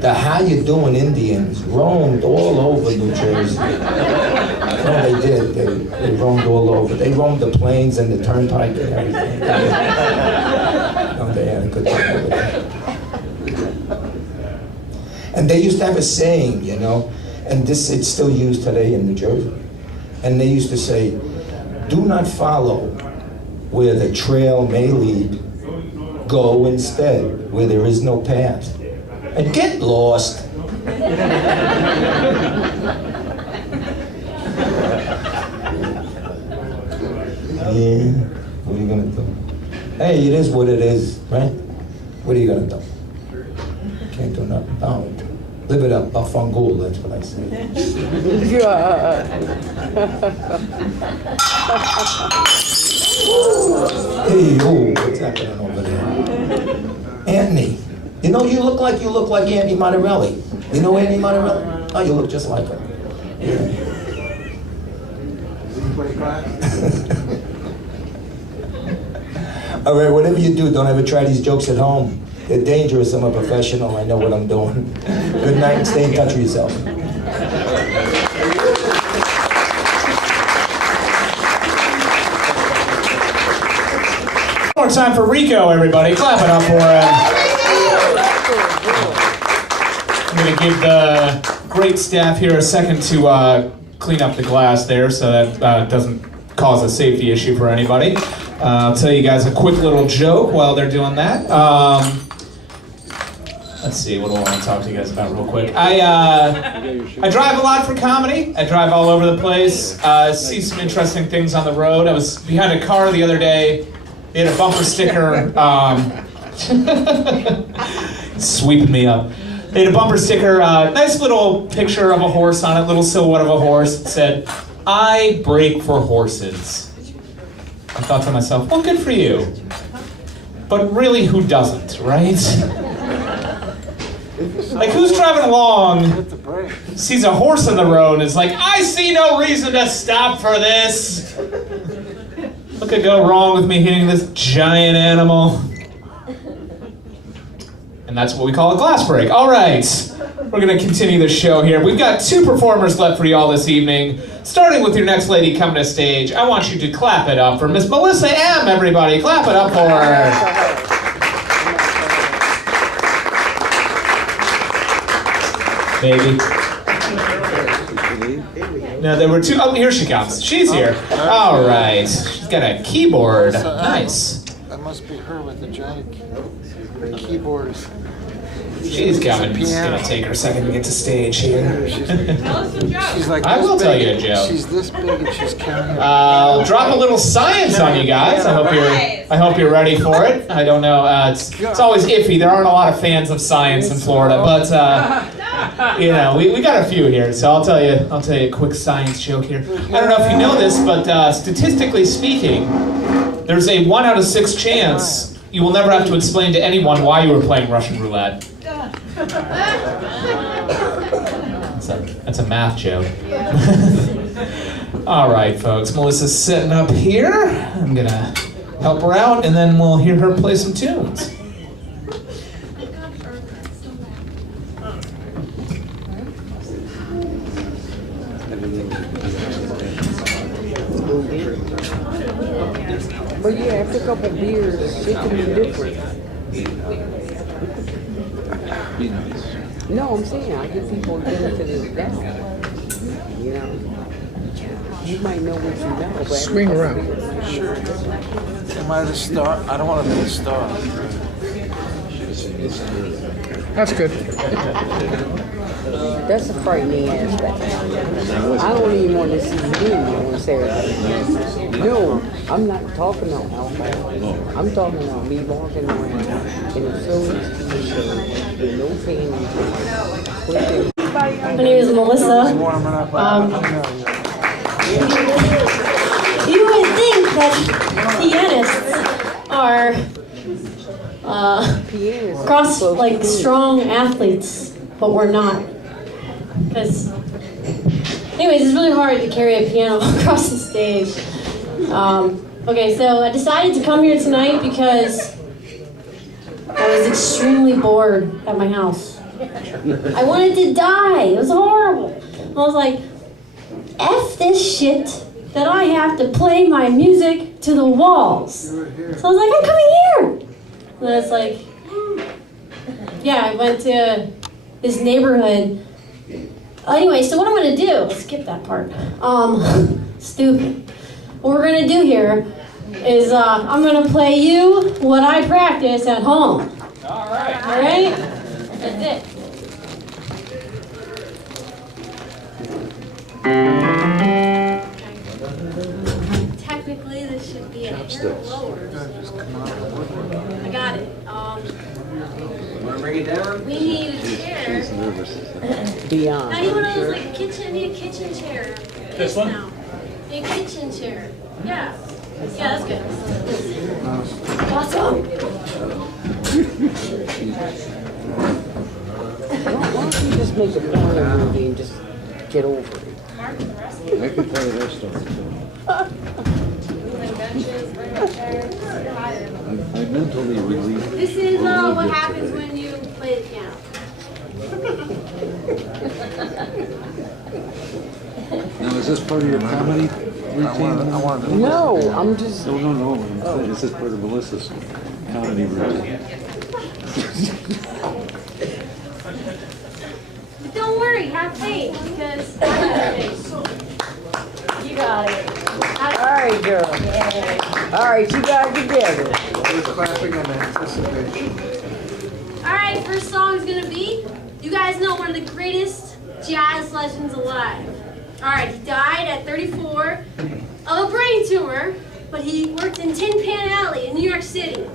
the how you doing Indians roamed all over New Jersey. No, they did. They roamed all over. They roamed the plains and the turnpike and everything. No, they had a good time over there. And they used to have a saying, you know, and this it's still used today in New Jersey. And they used to say, do not follow where the trail may lead. Go instead where there is no path. And get lost. Yeah, what are you gonna do? Hey, it is what it is, right? What are you gonna do? Can't do nothing about it. Live it up, Bafangul, that's what I say. Hey, oh, what's happening over there? Anthony, you know you look like Anthony Monterelli. You know Anthony Monterelli? Oh, you look just like her. Yeah. All right, whatever you do, don't ever try these jokes at home. They're dangerous. I'm a professional. I know what I'm doing. Good night and stay in touch with yourself. One more time for Rico, everybody. Clap it up for him. I'm going to give the great staff here a second to clean up the glass there so that doesn't cause a safety issue for anybody. I'll tell you guys a quick little joke while they're doing that. Let's see, what do I want to talk to you guys about real quick? I drive a lot for comedy. I drive all over the place. See some interesting things on the road. I was behind a car the other day. They had a bumper sticker. Sweeping me up. They had a bumper sticker, nice little picture of a horse on it, little silhouette of a horse. It said, "I brake for horses." I thought to myself, well, good for you. But really, who doesn't, right? Like, who's driving along, sees a horse on the road, and is like, I see no reason to stop for this. What could go wrong with me hitting this giant animal? And that's what we call a glass break. All right, we're going to continue the show here. We've got 2 performers left for y'all this evening. Starting with your next lady coming to stage, I want you to clap it up for Miss Melissa M., everybody. Clap it up for her. Maybe. No, there were 2. Oh, here she comes. She's here. All right. She's got a keyboard. Nice. That must be her with the giant keyboard. She's coming. It's gonna take her a second to get to stage here. She's like I will this tell big. you a joke. She's this big and she's carrying. I'll drop a little science on you guys. I hope you're ready for it. I don't know. It's always iffy. There aren't a lot of fans of science in Florida, but you know, we got a few here. So I'll tell you a quick science joke here. I don't know if you know this, but statistically speaking, there's a 1 out of 6 chance you will never have to explain to anyone why you were playing Russian roulette. That's a math joke. All right, folks. Melissa's sitting up here. I'm gonna help her out, and then we'll hear her play some tunes. But yeah, after a couple beers, it can be different. No, I'm saying I give people the benefit of the doubt. You know, you might know what you know, but Swing around. Sure. Am I the star? I don't want to be the star. That's good. That's a frightening aspect. I don't even want to see you on Saturday. No, I'm not talking about alcohol. I'm talking about me walking around in a Phillies t-shirt with no panties. My name is Melissa. You would think that pianists are like strong athletes, but we're not. Because, anyways, it's really hard to carry a piano across the stage. Okay, so I decided to come here tonight because I was extremely bored at my house. I wanted to die. It was horrible. I was like, F this shit that I have to play my music to the walls. So I was like, I'm coming here. And it's like, yeah, I went to this neighborhood. Anyway, so what I'm gonna do, let's skip that part. Stupid. What we're gonna do here is I'm gonna play you what I practice at home. All right? That's it. Technically, this should be a hair lower. I got it. Want to bring it down? We need a chair. She's nervous. Beyond. Not even one of those like kitchen, need a kitchen chair. This one? Now. A kitchen chair. Yeah. Yeah, that's good. Awesome. Why don't you just make a porno movie and just get over it? I can tell you their story too. I mentally relieve. This is what happens when you play the piano. Now, is this part of your comedy routine? No, I'm just. No. Is this part of Melissa's comedy routine? But don't worry, have faith because I have faith. You got it. All right, girl. All right, you got it together. We're clapping in anticipation. All right, first song is gonna be. You guys know one of the greatest jazz legends alive. All right, he died at 34 of a brain tumor, but he worked in Tin Pan Alley in New York City.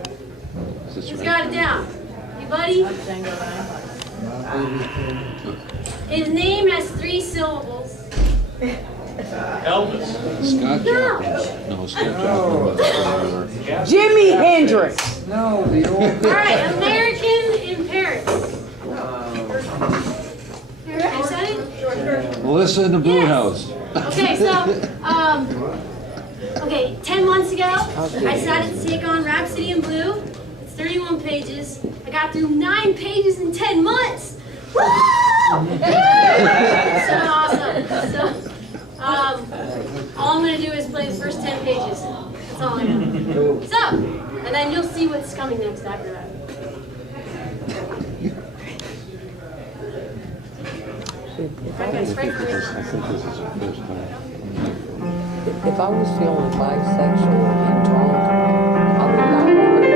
He's got it down. You buddy? His name has 3 syllables. Elvis. Scott Joplin. No, Scott Joplin. Jimi Hendrix. No, the old. All right, American in Paris. You said it? Melissa in the Brew House. Okay, so, okay, 10 months ago, I decided to take on Rhapsody in Blue. It's 31 pages. I got through 9 pages in 10 months. Woo! So awesome. So, all I'm gonna do is play the first 10 pages. That's all I know. So, and then you'll see what's coming next after that. I think this is her first time. If I was feeling bisexual and drunk, I would not want to be.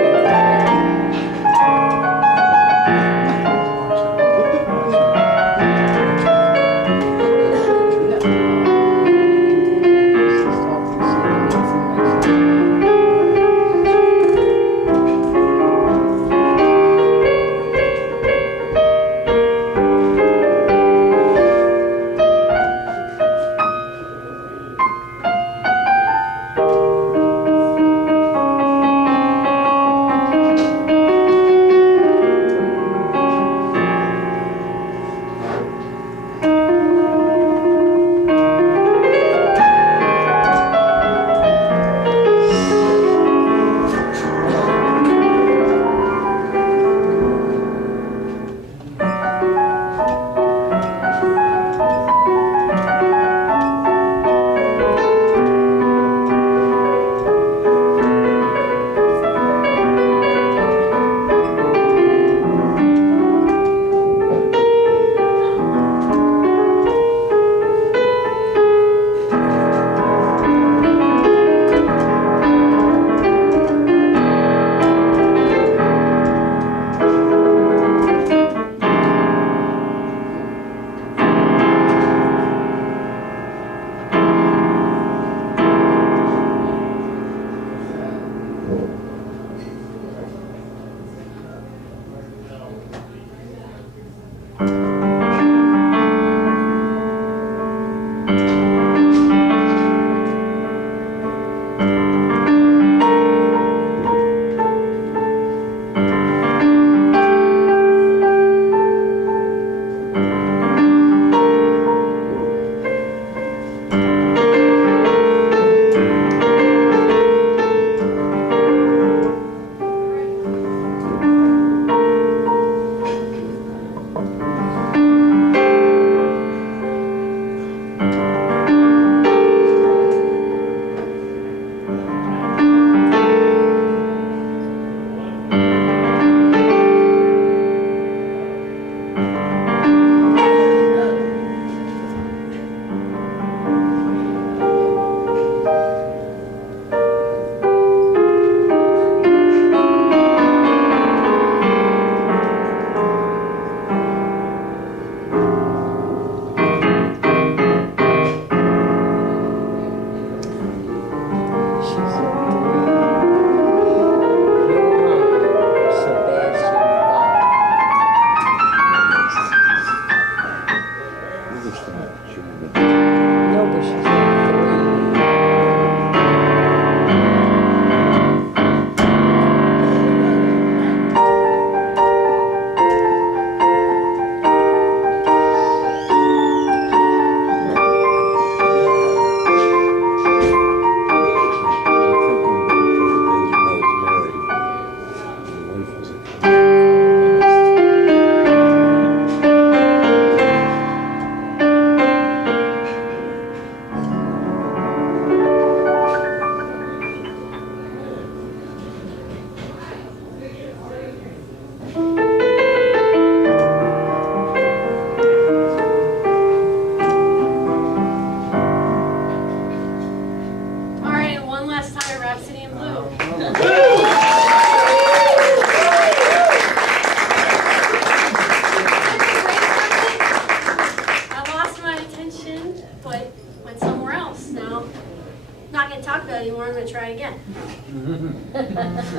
It's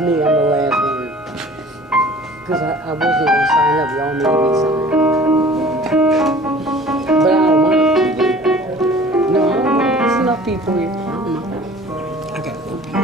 me, I'm the last one. Because I wasn't going to sign up, y'all made me sign up. But I don't want to. No, I don't want to listen up people. I don't know. I got 4 people.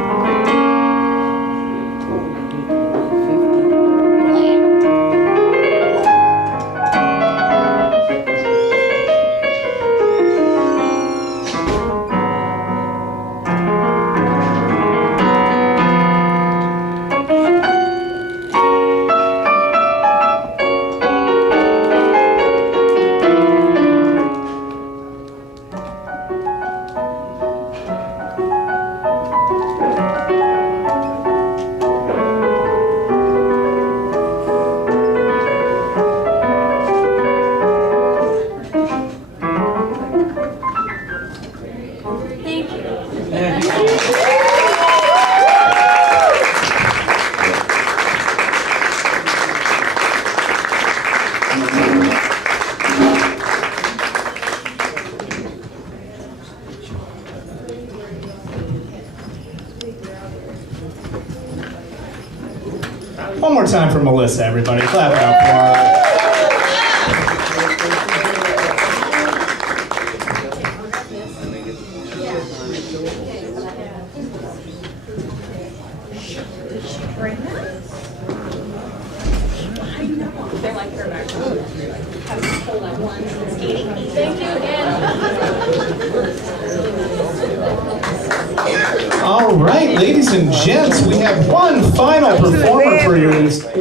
One more time for Melissa, everybody. Clap it up for her. All right, ladies and gents, we have one final performer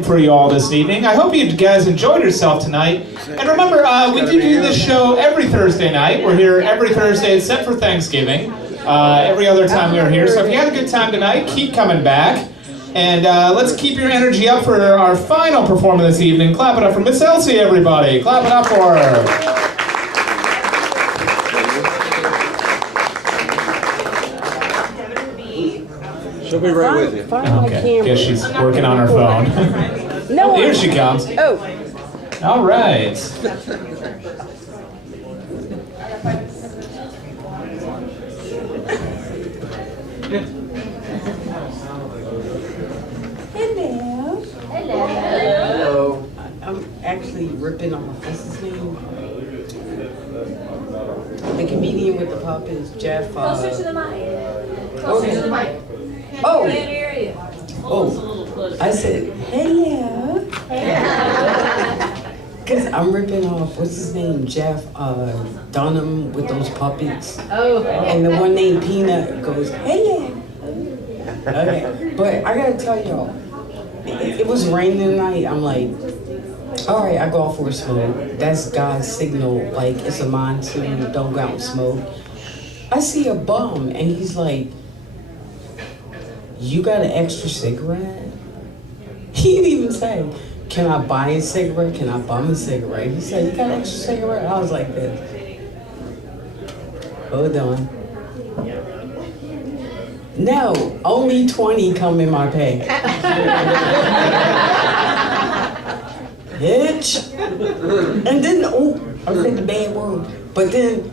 for you all this evening. I hope you guys enjoyed yourself tonight. And remember, we do this show every Thursday night. We're here every Thursday except for Thanksgiving. Every other time we are here. So if you had a good time tonight, keep coming back. And let's keep your energy up for our final performer this evening. Clap it up for Miss Elsie, everybody. Clap it up for her. She'll be right with you. Okay, guess she's working on her phone. No, here she comes. Oh. All right. Hello. Hello. I'm actually ripping on what's his name? The comedian with the puppets, Jeff. Closer to the mic. Closer to the mic. Oh. Can't hear you. Oh. I said, hello. Because I'm ripping off, what's his name? Jeff Dunham with those puppets. Oh. And the one named Peanut goes, hello. Okay. But I gotta tell y'all, it was raining tonight. I'm like, all right, I go out for a smoke. That's God's signal, like it's a monsoon, don't go out and smoke. I see a bum and he's like, you got an extra cigarette? He didn't even say, can I buy a cigarette? Can I bum a cigarette? He said, you got an extra cigarette? I was like this. Hold on. No, only 20 come in my pay. Bitch. And then, oh, I said the bad word. But then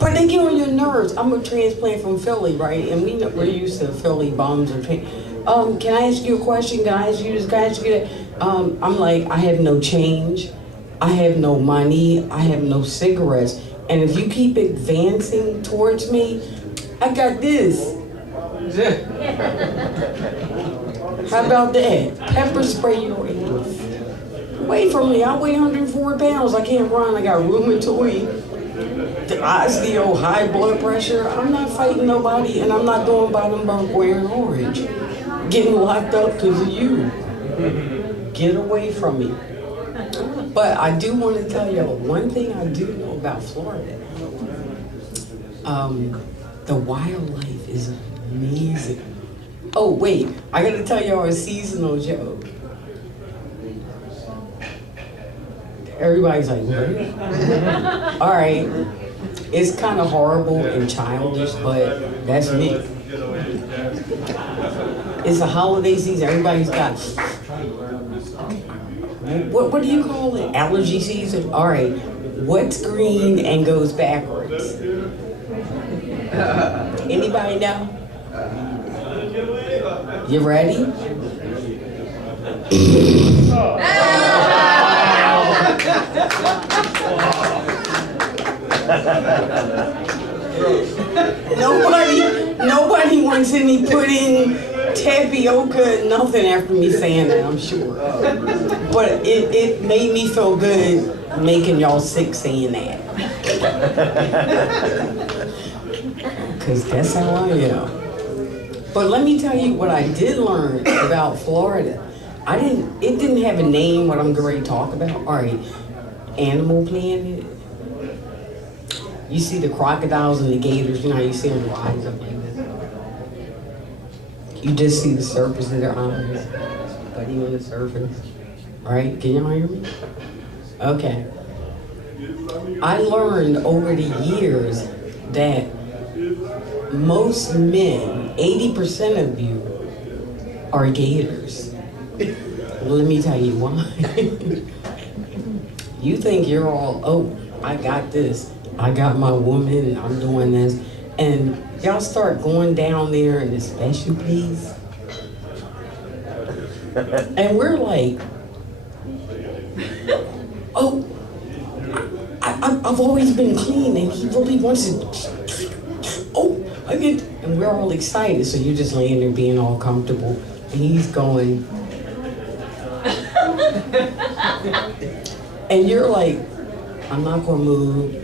but they get on your nerves. I'm a transplant from Philly, right? And we're used to Philly bums or can I ask you a question? Can I ask you this? Can I ask you that? I'm like, I have no change. I have no money. I have no cigarettes. And if you keep advancing towards me, I got this. How about that? Pepper spray your ass. Wait for me. I weigh 104 pounds. I can't run. I got rheumatoid, osteo, high blood pressure. I'm not fighting nobody, and I'm not going by them bunk wearing orange. Getting locked up because of you. Get away from me. But I do want to tell y'all one thing I do know about Florida. The wildlife is amazing. Oh wait, I gotta tell y'all a seasonal joke. Everybody's like, what? All right, it's kind of horrible and childish, but that's me. It's a holiday season. Everybody's got what do you call it? Allergy season. All right, what's green and goes backwards? Anybody know? You ready? Nobody wants any pudding, tapioca, nothing after me saying that, I'm sure. But it made me feel good making y'all sick saying that. Because that's how I am. But let me tell you what I did learn about Florida. It didn't have a name, what I'm going to talk about. All right, Animal Planet. You see the crocodiles and the gators, you know how you see them rise up like this. You just see the surface of their eyes, buddy on the surface. Right? Can y'all hear me? Okay. I learned over the years that most men, 80% of you, are gators. Let me tell you why. You think you're all, oh, I got this. I got my woman, I'm doing this. And y'all start going down there in the special place. And we're like, oh, I've always been clean and he really wants it. Oh, I get, and we're all excited. So you're just laying there being all comfortable. And he's going. And you're like, I'm not gonna move.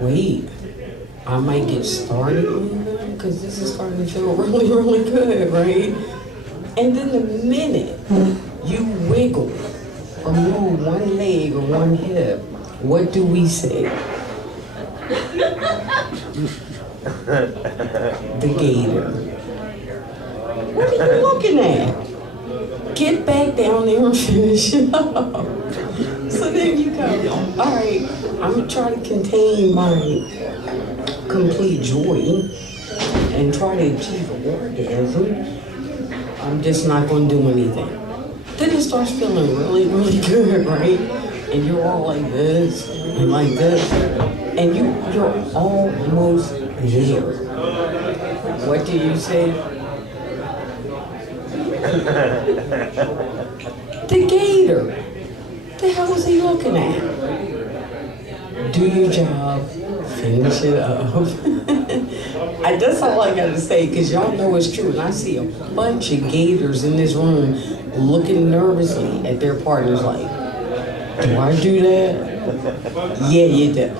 Wait, I might get started moving because this is starting to feel really, really good, right? And then the minute you wiggle or move one leg or one hip, what do we say? The gator. What are you looking at? Get back down there and finish it up. So then you go, all right, I'm gonna try to contain my complete joy and try to achieve an orgasm. I'm just not gonna do anything. Then it starts feeling really, really good, right? And you're all like this and like this, and you're almost there. What do you say? The gator. The hell was he looking at? Do your job, finish it up. That's all I gotta say, because y'all know it's true. And I see a bunch of gators in this room looking nervously at their partners like, do I do that? Yeah, you do.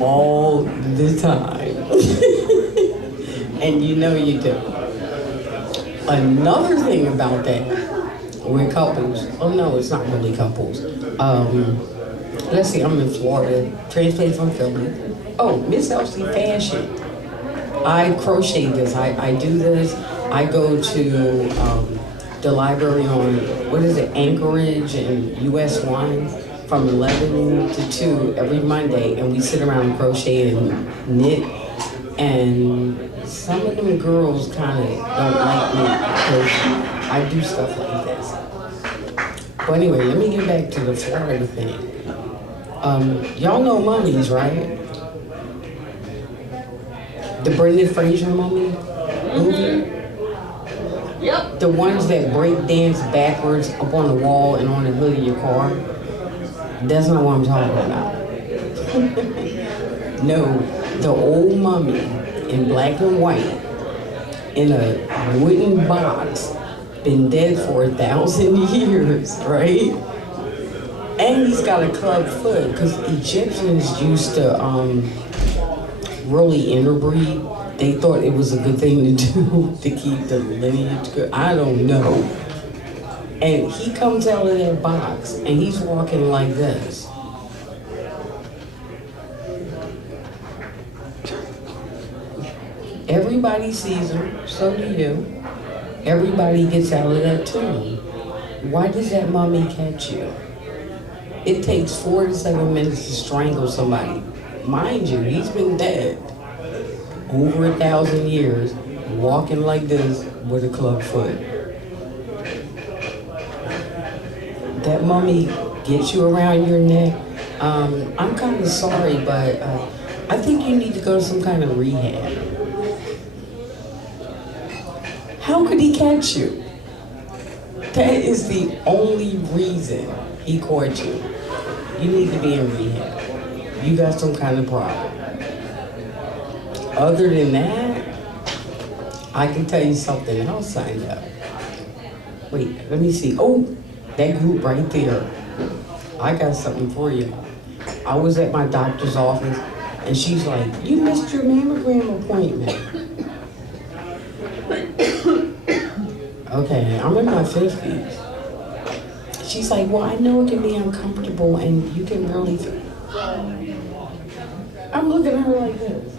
All the time. And you know you do. Another thing about that, we're couples. Oh no, it's not really couples. Let's see, I'm in Florida, transplanted from Philly. Oh, Miss Elsie Fashion. I crochet this, I do this. I go to the library on, what is it, Anchorage and US 1 from 11 to 2 every Monday, and we sit around and crochet and knit. And some of them girls kind of don't like me because I do stuff like this. But anyway, let me get back to the Florida thing. Y'all know mummies, right? The Brendan Fraser mummy movie? Yep. The ones that break dance backwards up on the wall and on the hood of your car. That's not what I'm talking about. No, the old mummy in black and white in a wooden box, been dead for 1,000 years, right? And he's got a club foot because Egyptians used to really interbreed. They thought it was a good thing to do to keep the lineage good. I don't know. And he comes out of that box and he's walking like this. Everybody sees him, so do you. Everybody gets out of that tomb. Why does that mummy catch you? It takes 4 to 7 minutes to strangle somebody. Mind you, he's been dead over 1,000 years, walking like this with a club foot. That mummy gets you around your neck. I'm kind of sorry, but I think you need to go to some kind of rehab. How could he catch you? That is the only reason he caught you. You need to be in rehab. You got some kind of problem. Other than that, I can tell you something else signed up. Wait, let me see. Oh, that group right there. I got something for you. I was at my doctor's office and she's like, you missed your mammogram appointment. Okay, I'm in my 50s. She's like, well, I know it can be uncomfortable and you can really... I'm looking at her like this.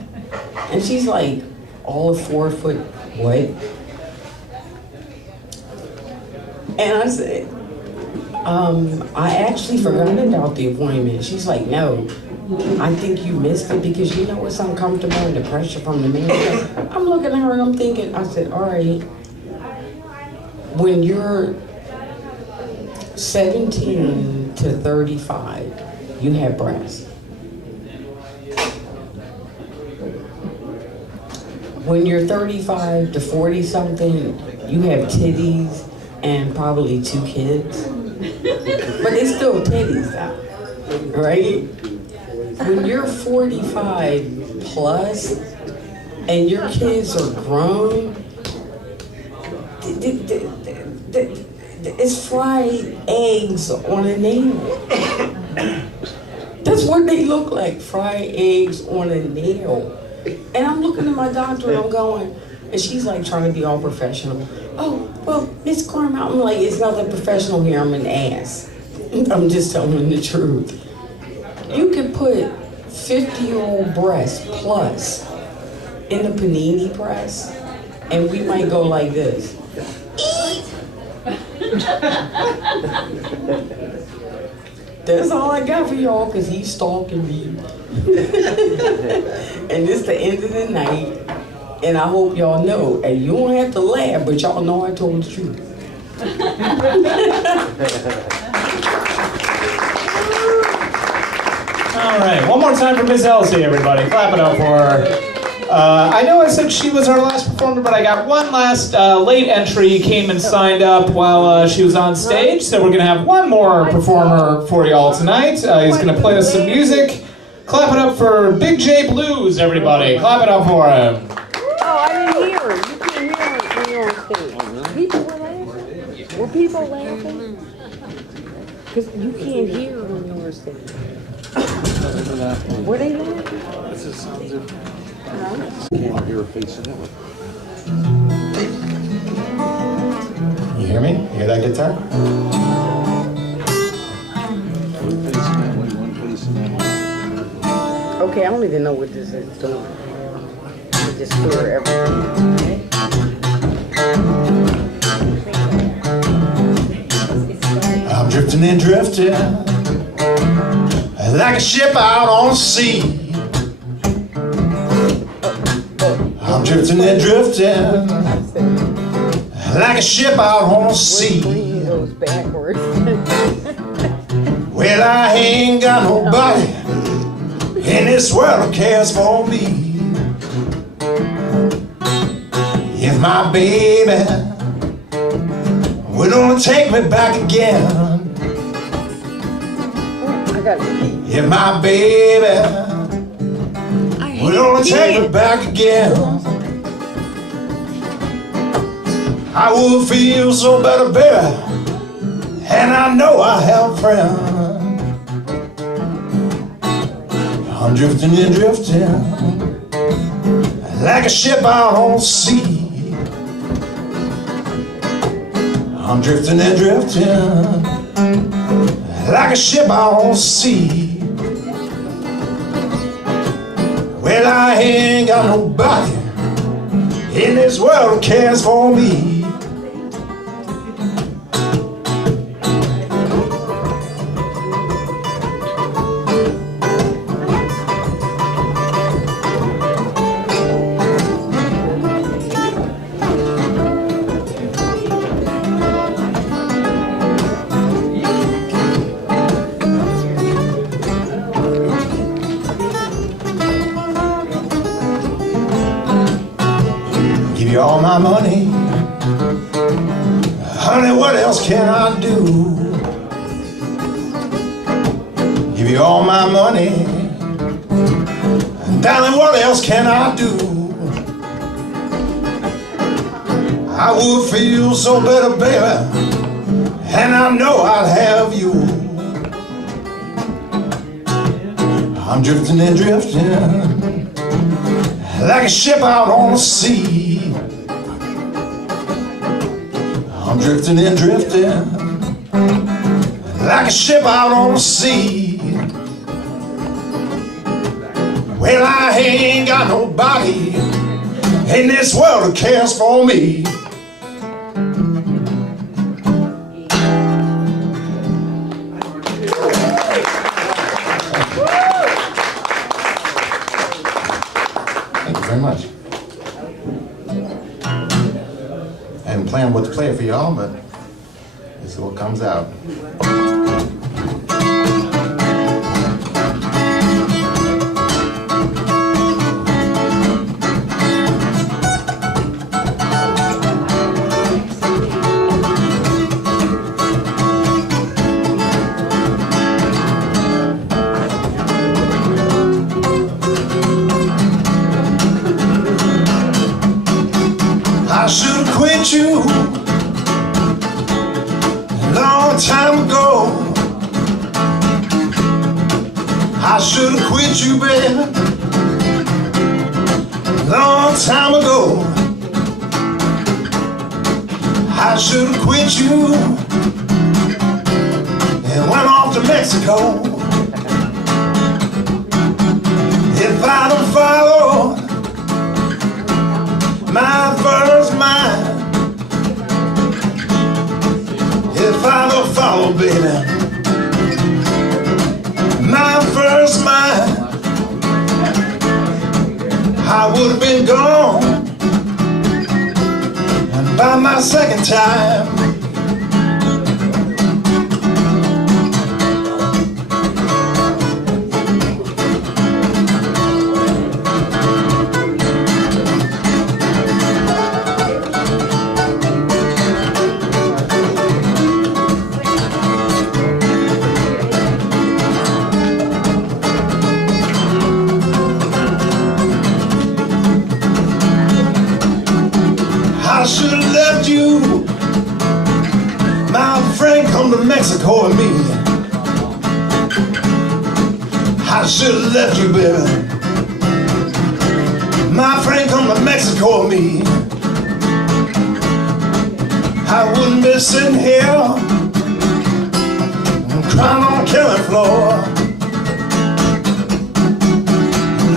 And she's like, all of 4 foot, what? And I said, I actually forgot about the appointment. She's like, no, I think you missed it because you know it's uncomfortable and the pressure from the man. I'm looking at her and I'm thinking, I said, all right, when you're 17 to 35, you have breasts. When you're 35 to 40 something, you have titties and probably 2 kids. But it's still titties though, right? When you're 45 plus and your kids are grown, it's fried eggs on a nail. That's what they look like, fried eggs on a nail. And I'm looking at my doctor and I'm going, and she's like trying to be all professional. Oh, well, Miss Carmen, I'm like, it's nothing professional here, I'm an ass. I'm just telling the truth. You could put 50-year-old breasts plus in a panini press, and we might go like this. That's all I got for y'all, because he's stalking me. And it's the end of the night, and I hope y'all know, and you don't have to laugh, but y'all know I told the truth. All right, one more time for Miss Elsie, everybody. Clap it up for her. I know I said she was our last performer, but I got one last late entry came and signed up while she was on stage, so we're going to have one more performer for y'all tonight. He's going to play us some music. Clap it up for Big J Blues, everybody. Clap it up for him. Oh, I didn't hear her. You couldn't hear her when you were on stage. People were laughing. Were people laughing? Because you can't hear when you're on stage. Were they laughing? This just sounds different. Can't hear her facing that way. You hear me? You hear that guitar? One facing that way, one facing that way. Okay, I don't even know what this is doing. I just hear everything. I'm drifting and drifting like a ship out on the sea. I'm drifting and drifting like a ship out on the sea. Well, I ain't got nobody in this world who cares for me. If my baby would only take me back again. If my baby would only take me back again, I would feel so better, baby. And I know I have a friend. I'm drifting and drifting like a ship out on the sea. I'm drifting and drifting like a ship out on the sea. Well, I ain't got nobody in this world who cares for me. Give you all my money, honey, what else can I do? Give you all my money, darling, what else can I do? I would feel so better, baby, and I know I'd have you. I'm drifting and drifting like a ship out on the sea. I'm drifting and drifting like a ship out on the sea. Well, I ain't got nobody in this world who cares for me. Thank you very much. I hadn't planned what to play for y'all, but this is what comes out. I should have quit you a long time ago. I should have quit you, baby, a long time ago. I should have quit you and went off to Mexico. If I don't follow my first mind, if I don't follow, baby, my first mind, I would have been gone. And by my second time, I should have left you, my friend, come to Mexico with me. I should have left you, baby, my friend, come to Mexico with me. I wouldn't be sitting here crying on the killing floor.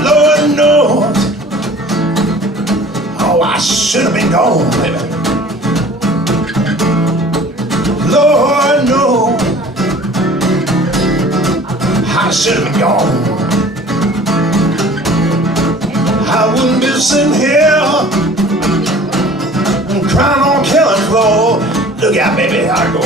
Lord knows, oh, I should have been gone, baby. Lord knows, I should have been gone. I wouldn't be sitting here crying on killing floor. Look out, baby, I go.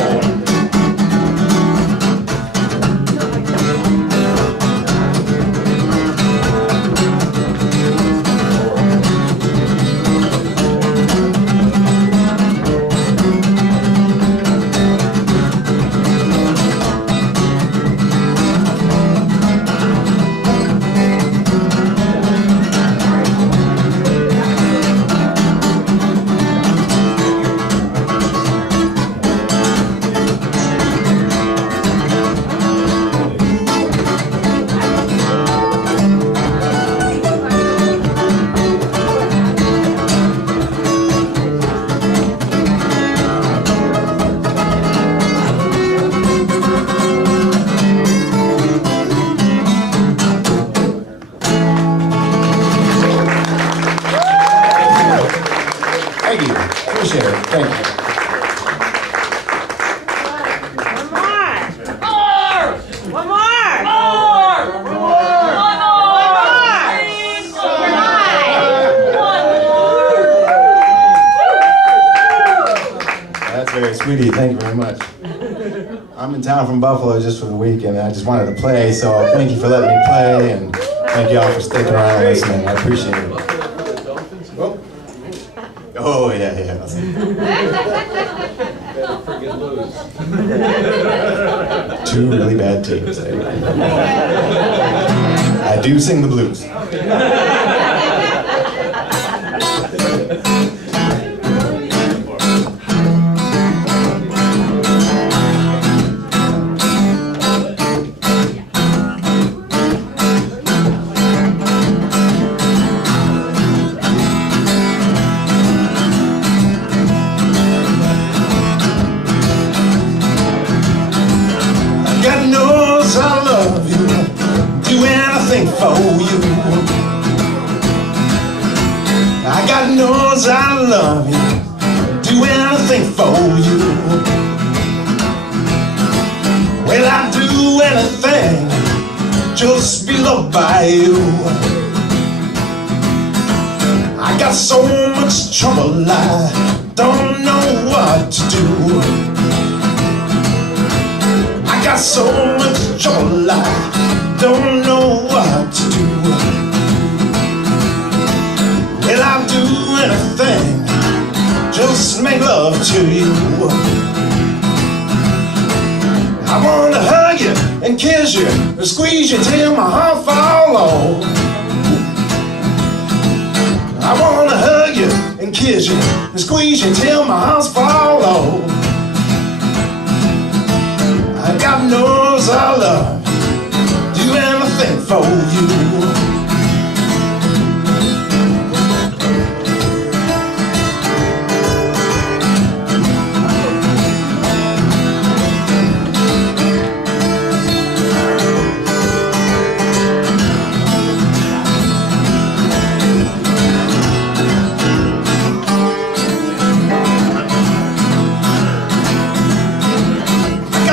sweetie. Thank you very much. I'm in town from Buffalo just for the weekend. I just wanted to play, so thank you for letting me play, and thank you all for sticking around and listening. I appreciate it. Oh, yeah. Two really bad teams. I do sing the blues. God knows I love you, do anything for you. God knows I love you, do anything for you. Well, I'd do anything just be loved by you. I got so much trouble, I don't know what to do. I got so much trouble, I don't know what to do. Well, I'll do anything, just make love to you. I wanna hug you and kiss you and squeeze you till my heart fall off. I wanna hug you and kiss you and squeeze you till my heart fall off. God knows I love you, do anything for you.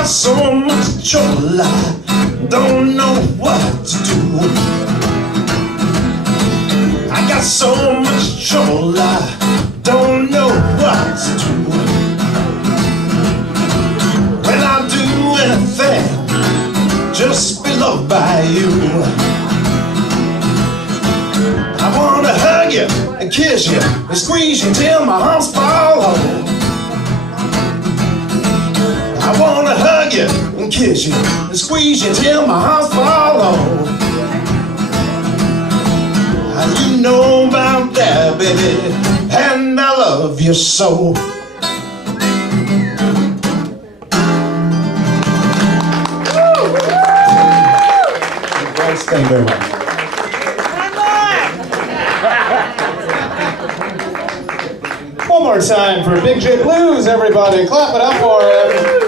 So much trouble, I don't know what to do. I got so much trouble, I don't know what to do. Well, I'll do anything, just be loved by you. I wanna hug you and kiss you and squeeze you till my arms fall off. I wanna hug you and kiss you and squeeze you till my heart fall off. You know about that, baby, and I love you so. Thank you very much. One more time for Big J Blues, everybody. Clap it up for him.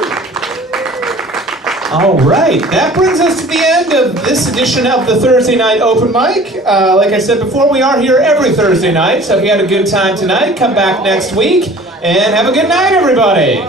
All right, that brings us to the end of this edition of the Thursday Night Open Mic. Like I said before, we are here every Thursday night, so if you had a good time tonight, come back next week, and have a good night, everybody.